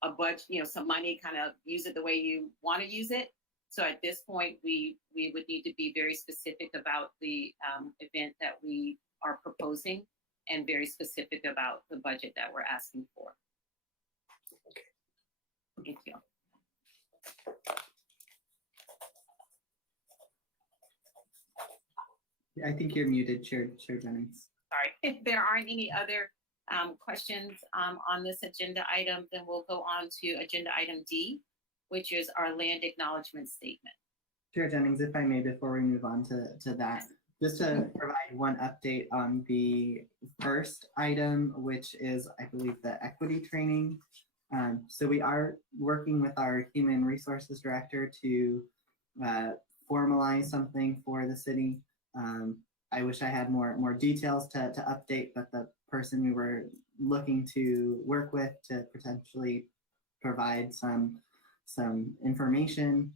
a budget, some money, kind of use it the way you want to use it. So at this point, we would need to be very specific about the event that we are proposing and very specific about the budget that we're asking for. Thank you. I think you're muted, Chair Jennings. Sorry. If there aren't any other questions on this agenda item, then we'll go on to agenda item D, which is our land acknowledgement statement. Chair Jennings, if I may, before we move on to that, just to provide one update on the first item, which is, I believe, the equity training. So we are working with our human resources director to formalize something for the city. I wish I had more details to update, but the person we were looking to work with to potentially provide some information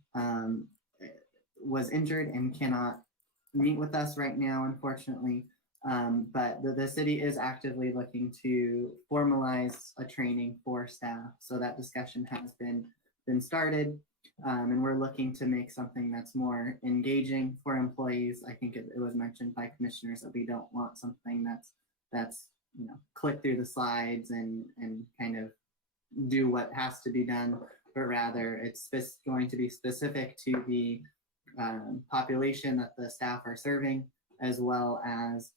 was injured and cannot meet with us right now, unfortunately. But the city is actively looking to formalize a training for staff. So that discussion has been started. And we're looking to make something that's more engaging for employees. I think it was mentioned by commissioners that we don't want something that's click through the slides and kind of do what has to be done, but rather it's going to be specific to the population that the staff are serving, as well as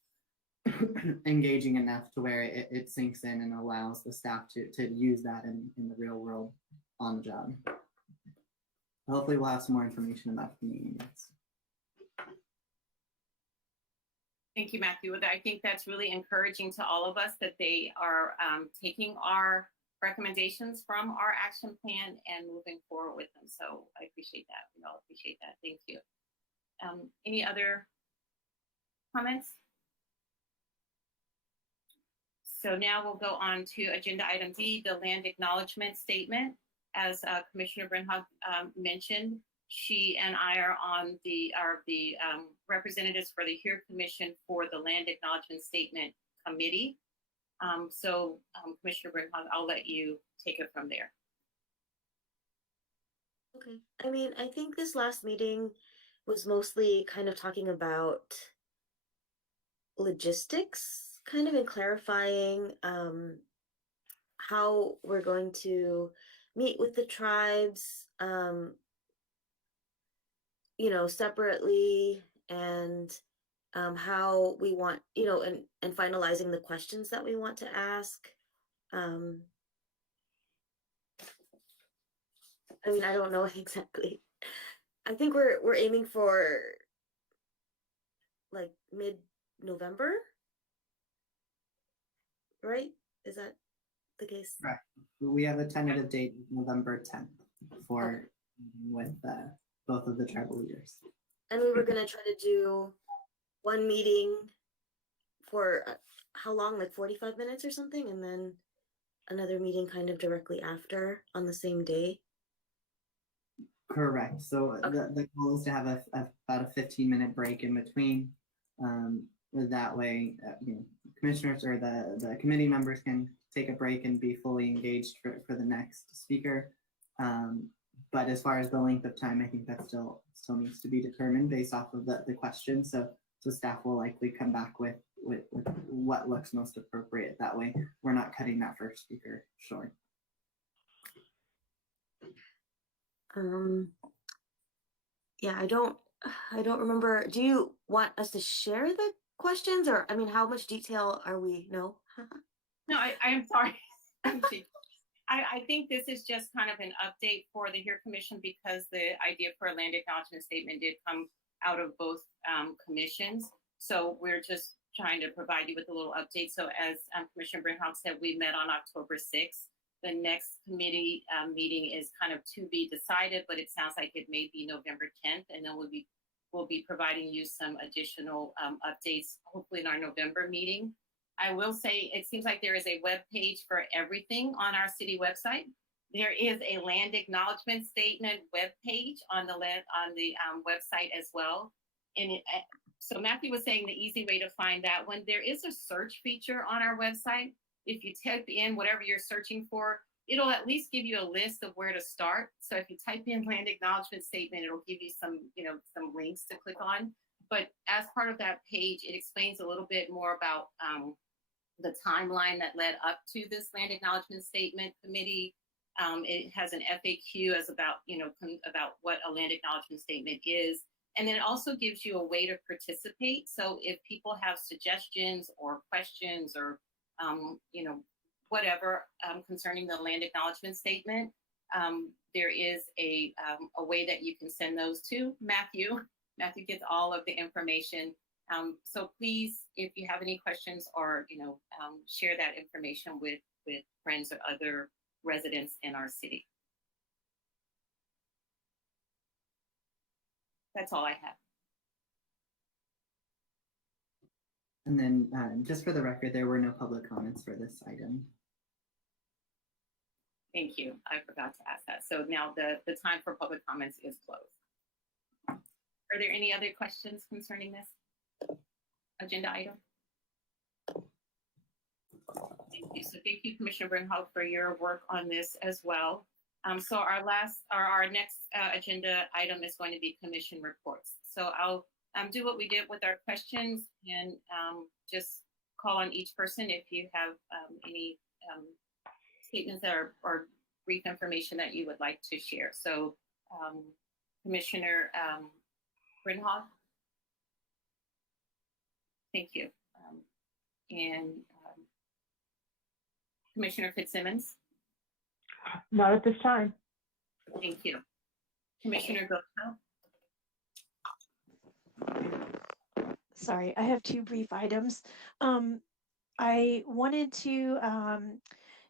engaging enough to where it sinks in and allows the staff to use that in the real world on the job. Hopefully we'll have some more information about the meeting minutes. Thank you, Matthew. I think that's really encouraging to all of us that they are taking our recommendations from our action plan and moving forward with them. So I appreciate that. We all appreciate that. Thank you. Any other comments? So now we'll go on to agenda item D, the land acknowledgement statement. As Commissioner Brenhag mentioned, she and I are the representatives for the HERE Commission for the Land Acknowledgement Statement Committee. Commissioner Brenhag, I'll let you take it from there. Okay. I mean, I think this last meeting was mostly kind of talking about logistics, kind of, and clarifying how we're going to meet with the tribes, separately, and how we want, and finalizing the questions that we want to ask. I mean, I don't know exactly. I think we're aiming for like mid-November, right? Is that the case? Right. We have a tentative date, November 10th, for with both of the tribal leaders. And we were gonna try to do one meeting for how long? Like 45 minutes or something, and then another meeting kind of directly after on the same day. Correct. So the goal is to have about a 15-minute break in between. That way, commissioners or the committee members can take a break and be fully engaged for the next speaker. But as far as the length of time, I think that still needs to be determined based off of the question. So staff will likely come back with what looks most appropriate. That way, we're not cutting that first speaker short. Yeah, I don't remember. Do you want us to share the questions, or I mean, how much detail are we? No. No, I'm sorry. I think this is just kind of an update for the HERE Commission because the idea for a land acknowledgement statement did come out of both commissions. So we're just trying to provide you with a little update. So as Commissioner Brinhoff said, we met on October 6th. The next committee meeting is kind of to be decided, but it sounds like it may be November 10th, and then we'll be providing you some additional updates, hopefully in our November meeting. I will say it seems like there is a web page for everything on our city website. There is a land acknowledgement statement web page on the website as well. And so Matthew was saying the easy way to find that one, there is a search feature on our website. If you type in whatever you're searching for, it'll at least give you a list of where to start. So if you type in land acknowledgement statement, it'll give you some links to click on. But as part of that page, it explains a little bit more about the timeline that led up to this land acknowledgement statement committee. It has an FAQ as about what a land acknowledgement statement is. And then it also gives you a way to participate. So if people have suggestions or questions or whatever concerning the land acknowledgement statement, there is a way that you can send those to Matthew. Matthew gets all of the information. So please, if you have any questions or share that information with friends or other residents in our city. That's all I have. And then just for the record, there were no public comments for this item. Thank you. I forgot to ask that. So now the time for public comments is closed. Are there any other questions concerning this agenda item? Thank you. So thank you, Commissioner Brinhoff, for your work on this as well. So our next agenda item is going to be commission reports. So I'll do what we did with our questions and just call on each person if you have any statements or brief information that you would like to share. So Commissioner Brinhoff. Thank you. And Commissioner Fitzsimmons. Not at this time. Thank you. Commissioner Goto. Sorry, I have two brief items. I wanted to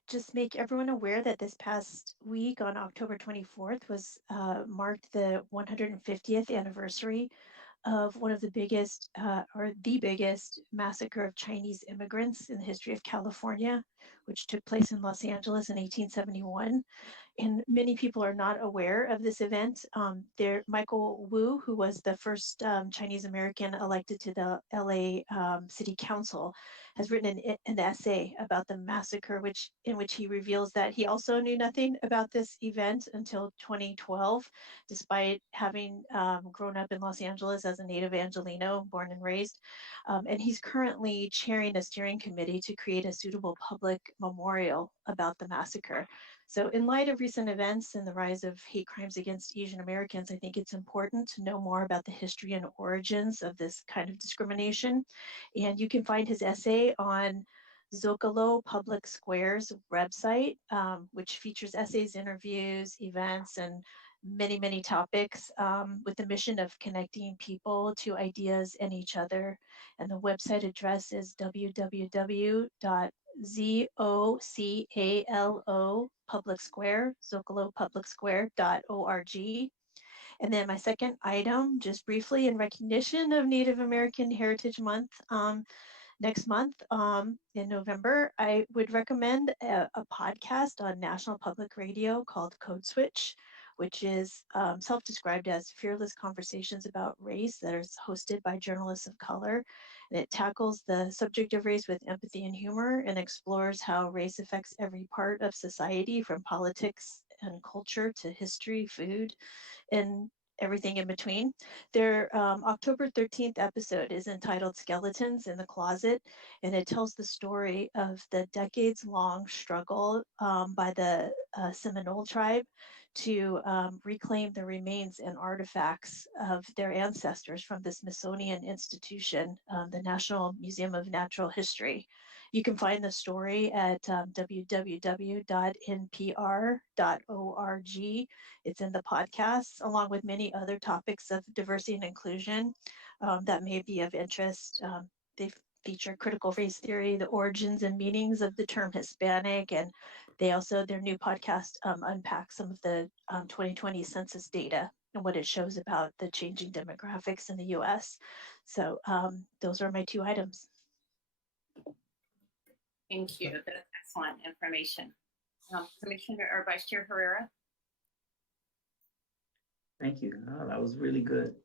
just make everyone aware that this past week on October 24th was marked the 150th anniversary of one of the biggest or the biggest massacre of Chinese immigrants in the history of California, which took place in Los Angeles in 1871. And many people are not aware of this event. Michael Wu, who was the first Chinese American elected to the LA City Council, has written an essay about the massacre, in which he reveals that he also knew nothing about this event until 2012, despite having grown up in Los Angeles as a native Angelino, born and raised. And he's currently chairing a steering committee to create a suitable public memorial about the massacre. So in light of recent events and the rise of hate crimes against Asian Americans, I think it's important to know more about the history and origins of this kind of discrimination. And you can find his essay on Zocalo Public Square's website, which features essays, interviews, events, and many, many topics with the mission of connecting people to ideas and each other. And the website address is www.zocalo Public Square, zocalopublicsquare.org. And then my second item, just briefly in recognition of Native American Heritage Month, next month in November, I would recommend a podcast on National Public Radio called Code Switch, which is self-described as fearless conversations about race that is hosted by journalists of color. And it tackles the subject of race with empathy and humor and explores how race affects every part of society, from politics and culture to history, food, and everything in between. Their October 13th episode is entitled Skeletons in the Closet, and it tells the story of the decades-long struggle by the Seminole tribe to reclaim the remains and artifacts of their ancestors from the Smithsonian Institution, the National Museum of Natural History. You can find the story at www.npr.org. It's in the podcast, along with many other topics of diversity and inclusion that may be of interest. They feature critical race theory, the origins and meanings of the term Hispanic, and they also, their new podcast unpacks some of the 2020 census data and what it shows about the changing demographics in the US. So those are my 2 items. Thank you. That's excellent information. Commissioner or Vice Chair Herrera? Thank you. That was really good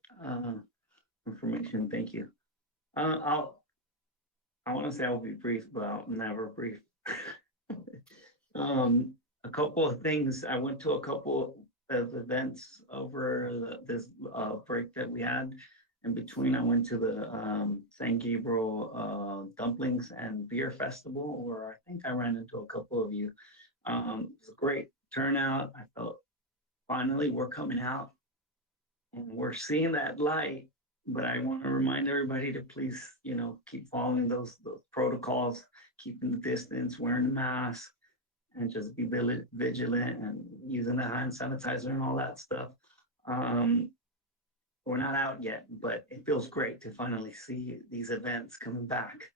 information. Thank you. I want to say I'll be brief, but I'll never brief. A couple of things. I went to a couple of events over this break that we had. In between, I went to the San Gabriel Dumplings and Beer Festival, where I think I ran into a couple of you. It was a great turnout. I felt finally we're coming out and we're seeing that light. But I want to remind everybody to please, keep following those protocols, keeping the distance, wearing the mask, and just be vigilant and using the hand sanitizer and all that stuff. We're not out yet, but it feels great to finally see these events coming back.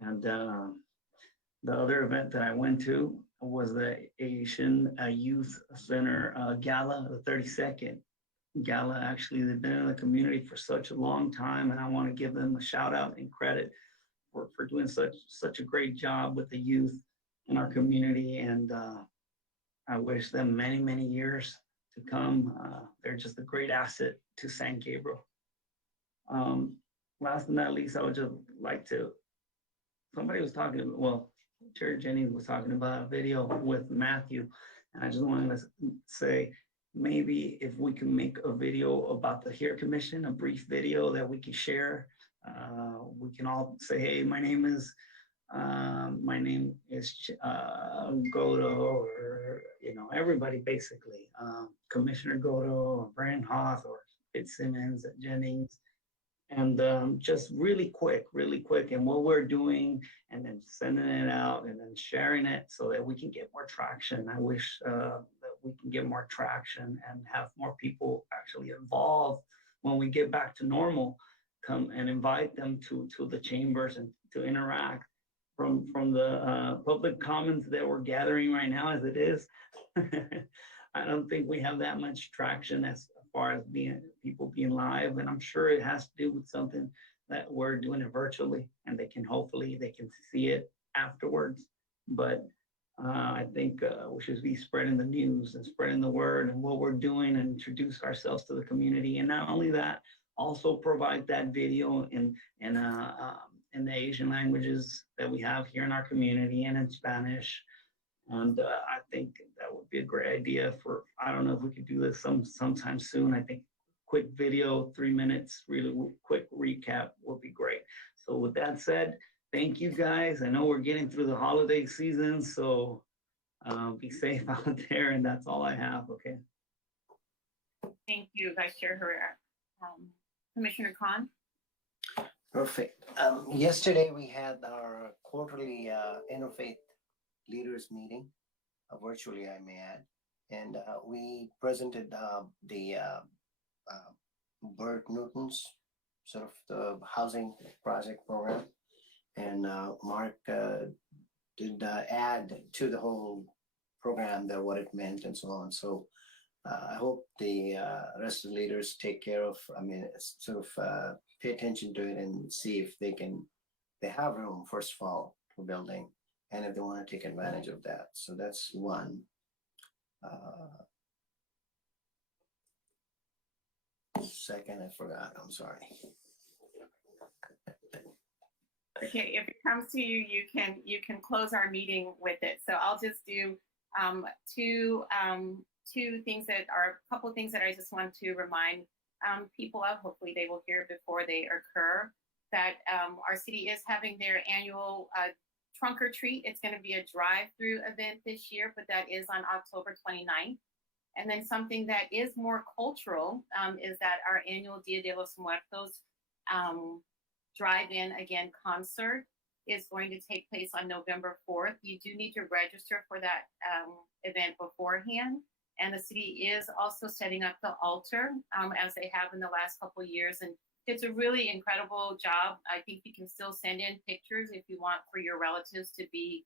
And the other event that I went to was the Asian Youth Center Gala, the 32nd Gala. Actually, they've been in the community for such a long time, and I want to give them a shout out and credit for doing such a great job with the youth in our community. And I wish them many, many years to come. They're just a great asset to San Gabriel. Last but not least, I would just like to, somebody was talking, Chair Jennings was talking about a video with Matthew, and I just wanted to say, maybe if we can make a video about the HEAR Commission, a brief video that we can share. We can all say, hey, my name is Godo, or, everybody basically, Commissioner Godo, or Brian Hoth, or Fitzsimmons, Jennings, and just really quick, and what we're doing, and then sending it out and then sharing it so that we can get more traction. I wish that we can get more traction and have more people actually involved when we get back to normal. Come and invite them to the chambers and to interact from the public comments that we're gathering right now as it is. I don't think we have that much traction as far as people being live, and I'm sure it has to do with something that we're doing it virtually, and hopefully they can see it afterwards. But I think we should be spreading the news and spreading the word and what we're doing, and introduce ourselves to the community. And not only that, also provide that video in the Asian languages that we have here in our community and in Spanish. And I think that would be a great idea I don't know if we could do this sometime soon. I think quick video, 3 minutes, really quick recap would be great. So with that said, thank you guys. I know we're getting through the holiday season, so be safe out there, and that's all I have, okay? Thank you, Vice Chair Herrera. Commissioner Khan? Perfect. Yesterday we had our quarterly Interfaith Leaders meeting, virtually I may add, and we presented the Bert Newton's sort of the housing project program, and Mark did add to the whole program that what it meant and so on. So I hope the rest of the leaders take care of, sort of pay attention to it and see if they have room, first of all, for building, and if they want to take advantage of that. So that's one. second, I forgot, I'm sorry. Okay, if it comes to you, you can close our meeting with it. So I'll just do two things that are a couple of things that I just want to remind people of. Hopefully they will hear before they occur. That our city is having their annual trunk or treat. It's going to be a drive-through event this year, but that is on October 29th. And then something that is more cultural is that our annual Dia de los Muertos drive-in again concert is going to take place on November 4th. You do need to register for that event beforehand. And the city is also setting up the altar as they have in the last couple of years. And it's a really incredible job. I think you can still send in pictures if you want for your relatives to be,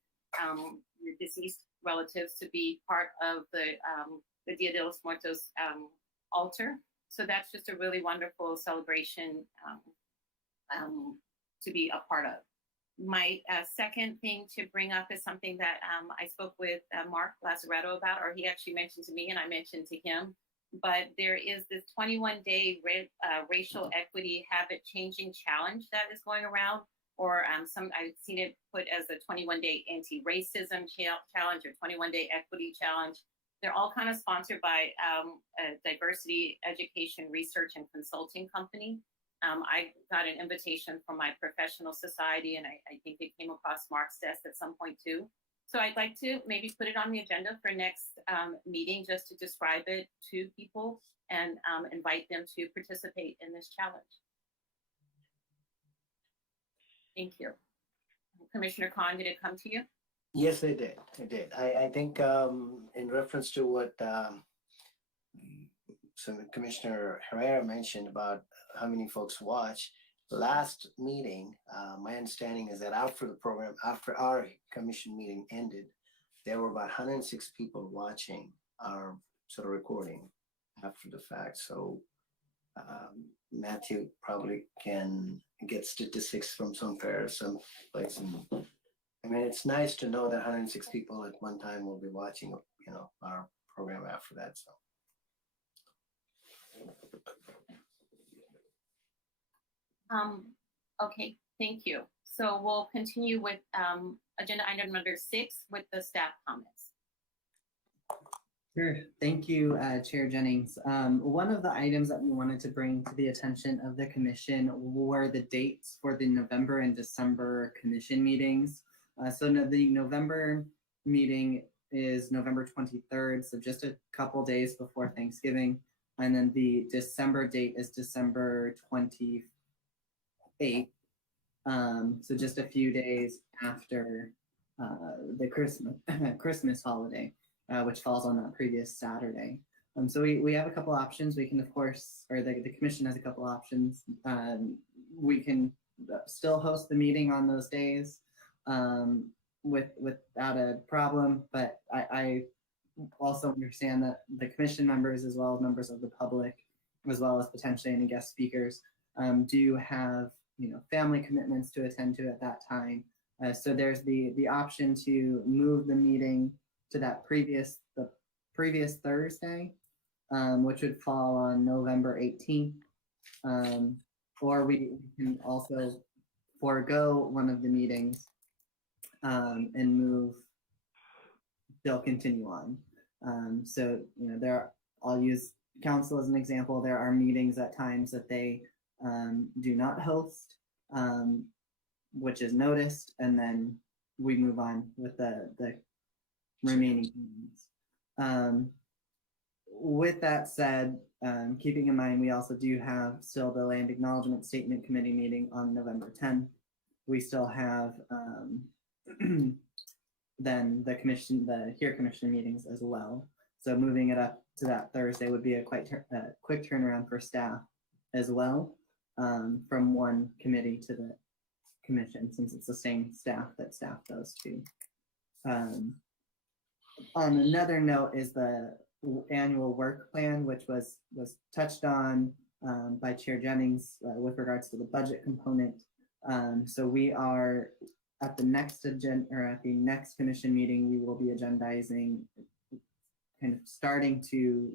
your deceased relatives to be part of the Dia de los Muertos altar. So that's just a really wonderful celebration to be a part of. My second thing to bring up is something that I spoke with Mark Lazaretto about, or he actually mentioned to me and I mentioned to him, but there is this 21-day racial equity habit changing challenge that is going around, or I've seen it put as a 21-day anti-racism challenge or 21-day equity challenge. They're all kind of sponsored by a diversity, education, research, and consulting company. I got an invitation from my professional society, and I think it came across Mark's desk at some point too. So I'd like to maybe put it on the agenda for next meeting, just to describe it to people and invite them to participate in this challenge. Thank you. Commissioner Khan, did it come to you? Yes, I did. I think in reference to what Commissioner Herrera mentioned about how many folks watch, last meeting, my understanding is that after the program, after our commission meeting ended, there were about 106 people watching our sort of recording after the fact. So Matthew probably can get statistics from some place. I mean, it's nice to know that 106 people at one time will be watching, our program after that. So. Okay, thank you. So we'll continue with agenda item number 6 with the staff comments. Sure. Thank you, Chair Jennings. One of the items that we wanted to bring to the attention of the commission were the dates for the November and December commission meetings. So the November meeting is November 23rd, so just a couple days before Thanksgiving. And then the December date is December 28th. So just a few days after the Christmas holiday, which falls on that previous Saturday. So we have a couple options. We can, of course, or the commission has a couple options. We can still host the meeting on those days without a problem, but I also understand that the commission members, as well as members of the public, as well as potentially any guest speakers, do have family commitments to attend to at that time. So there's the option to move the meeting to the previous Thursday, which would fall on November 18th, or we can also forego one of the meetings and move. They'll continue on. So I'll use council as an example. There are meetings at times that they do not host, which is noticed, and then we move on with the remaining meetings. With that said, keeping in mind, we also do have still the Land Acknowledgement Statement Committee meeting on November 10th. We still have then the HERE Commission meetings as well. So moving it up to that Thursday would be a quick turnaround for staff as well, from one committee to the commission, since it's the same staff that staff those two. On another note is the annual work plan, which was touched on by Chair Jennings with regards to the budget component. So we are at the next commission meeting, we will be agendizing, kind of starting to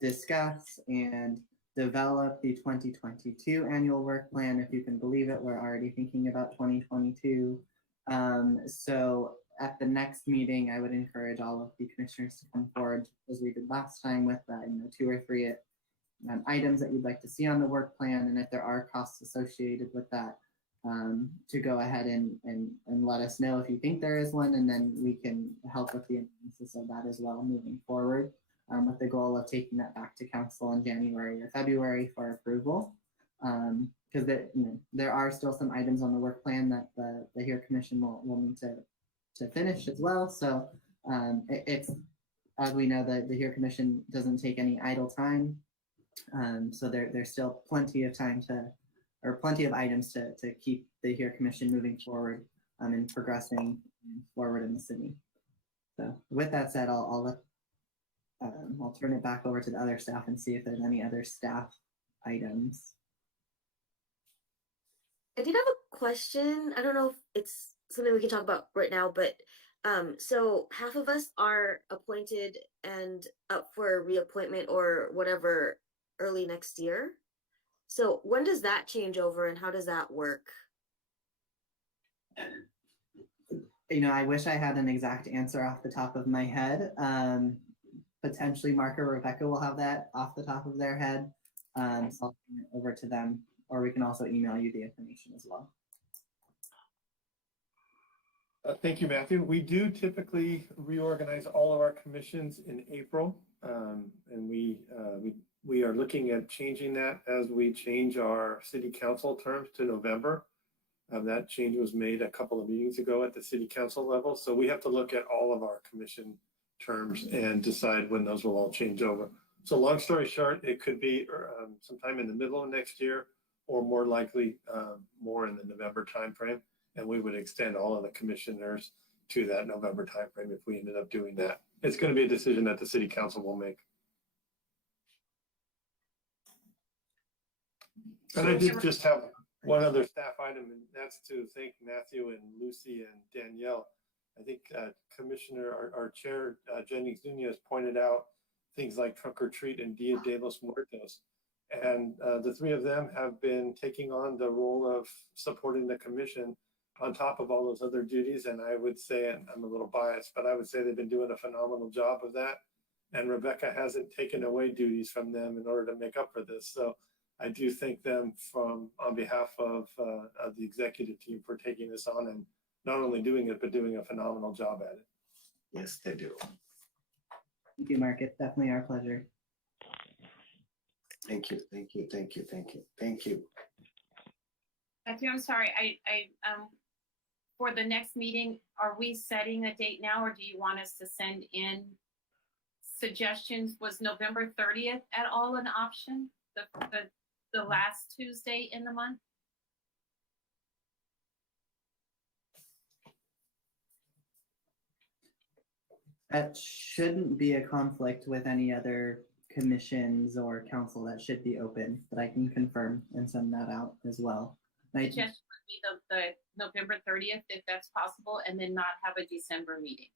discuss and develop the 2022 annual work plan. If you can believe it, we're already thinking about 2022. So at the next meeting, I would encourage all of the commissioners to come forward as we did last time with 2 or 3 items that you'd like to see on the work plan, and if there are costs associated with that, to go ahead and let us know if you think there is one, and then we can help with the analysis of that as well moving forward, with the goal of taking that back to council in January or February for approval. Because there are still some items on the work plan that the HERE Commission will need to finish as well. So it's, as we know, the HERE Commission doesn't take any idle time. So there's still plenty of time plenty of items to keep the HERE Commission moving forward and progressing forward in the city. So with that said, I'll turn it back over to the other staff and see if there's any other staff items. I did have a question. I don't know if it's something we can talk about right now, but so half of us are appointed and up for reappointment or whatever early next year. So when does that change over and how does that work? I wish I had an exact answer off the top of my head. Potentially Mark or Rebecca will have that off the top of their head. So I'll turn it over to them, or we can also email you the information as well. Thank you, Matthew. We do typically reorganize all of our commissions in April, and we are looking at changing that as we change our city council terms to November. That change was made a couple of meetings ago at the city council level, so we have to look at all of our commission terms and decide when those will all change over. So long story short, it could be sometime in the middle of next year, or more likely more in the November timeframe. And we would extend all of the commissioners to that November timeframe if we ended up doing that. It's going to be a decision that the city council will make. And I did just have one other staff item, and that's to thank Matthew and Lucy and Danielle. I think Commissioner, our chair, Jennings Nunez, pointed out things like Trunk or Treat and Dia de los Muertos. And the 3 of them have been taking on the role of supporting the commission on top of all those other duties. And I would say, and I'm a little biased, but I would say they've been doing a phenomenal job of that. And Rebecca hasn't taken away duties from them in order to make up for this. So I do thank them on behalf of the executive team for taking this on and not only doing it, but doing a phenomenal job at it. Yes, they do. Thank you, Mark. It's definitely our pleasure. Thank you, thank you, thank you, thank you, thank you. Matthew, I'm sorry. I for the next meeting, are we setting a date now, or do you want us to send in suggestions? Was November 30th at all an option? The last Tuesday in the month? That shouldn't be a conflict with any other commissions or council. That should be open, but I can confirm and send that out as well. Suggestion would be the November 30th, if that's possible, and then not have a December meeting.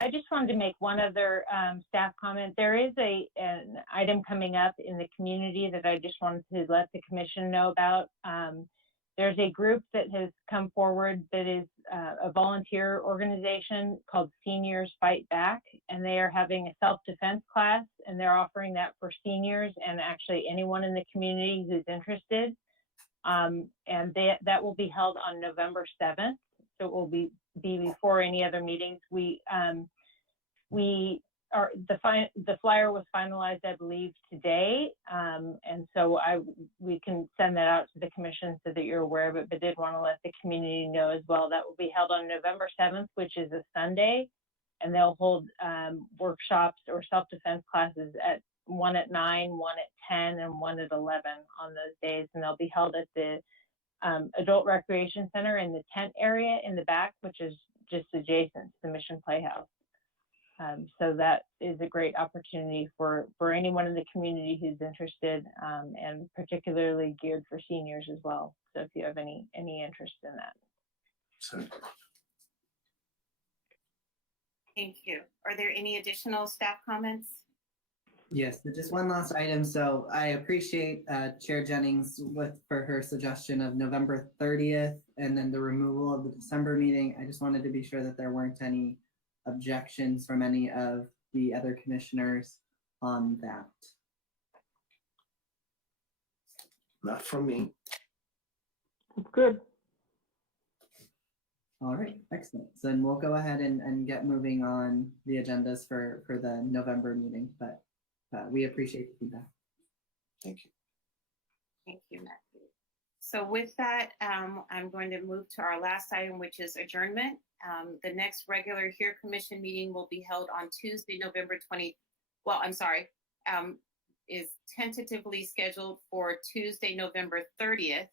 I just wanted to make one other staff comment. There is an item coming up in the community that I just wanted to let the commission know about. There's a group that has come forward that is a volunteer organization called Seniors Fight Back, and they are having a self-defense class, and they're offering that for seniors and actually anyone in the community who's interested. And that will be held on November 7th, so it will be before any other meetings. The flyer was finalized, I believe, today, and so we can send that out to the commission so that you're aware of it, but did want to let the community know as well. That will be held on November 7th, which is a Sunday, and they'll hold workshops or self-defense classes one at 9, one at 10, and one at 11 on those days, and they'll be held at the Adult Recreation Center in the tent area in the back, which is just adjacent to the Mission Playhouse. So that is a great opportunity for anyone in the community who's interested, and particularly geared for seniors as well. So if you have any interest in that. So, Thank you. Are there any additional staff comments? Yes, but just one last item. So I appreciate Chair Jennings for her suggestion of November 30th and then the removal of the December meeting. I just wanted to be sure that there weren't any objections from any of the other commissioners on that. not from me. Good. All right, excellent. So then we'll go ahead and get moving on the agendas for the November meeting, but we appreciate the feedback. Thank you. Thank you, Matthew. So with that, I'm going to move to our last item, which is adjournment. The next regular HERE Commission meeting will be held on Tuesday, November 20, well, I'm sorry, is tentatively scheduled for Tuesday, November 30th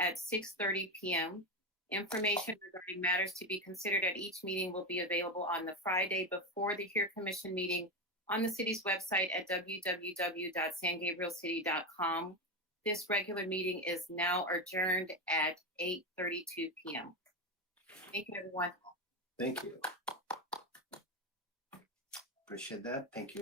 at 6:30 p.m. Information regarding matters to be considered at each meeting will be available on the Friday before the HERE Commission meeting on the city's website at www.sangabrielcity.com. This regular meeting is now adjourned at 8:32 p.m. Thank you, everyone. Thank you. Appreciate that. Thank you.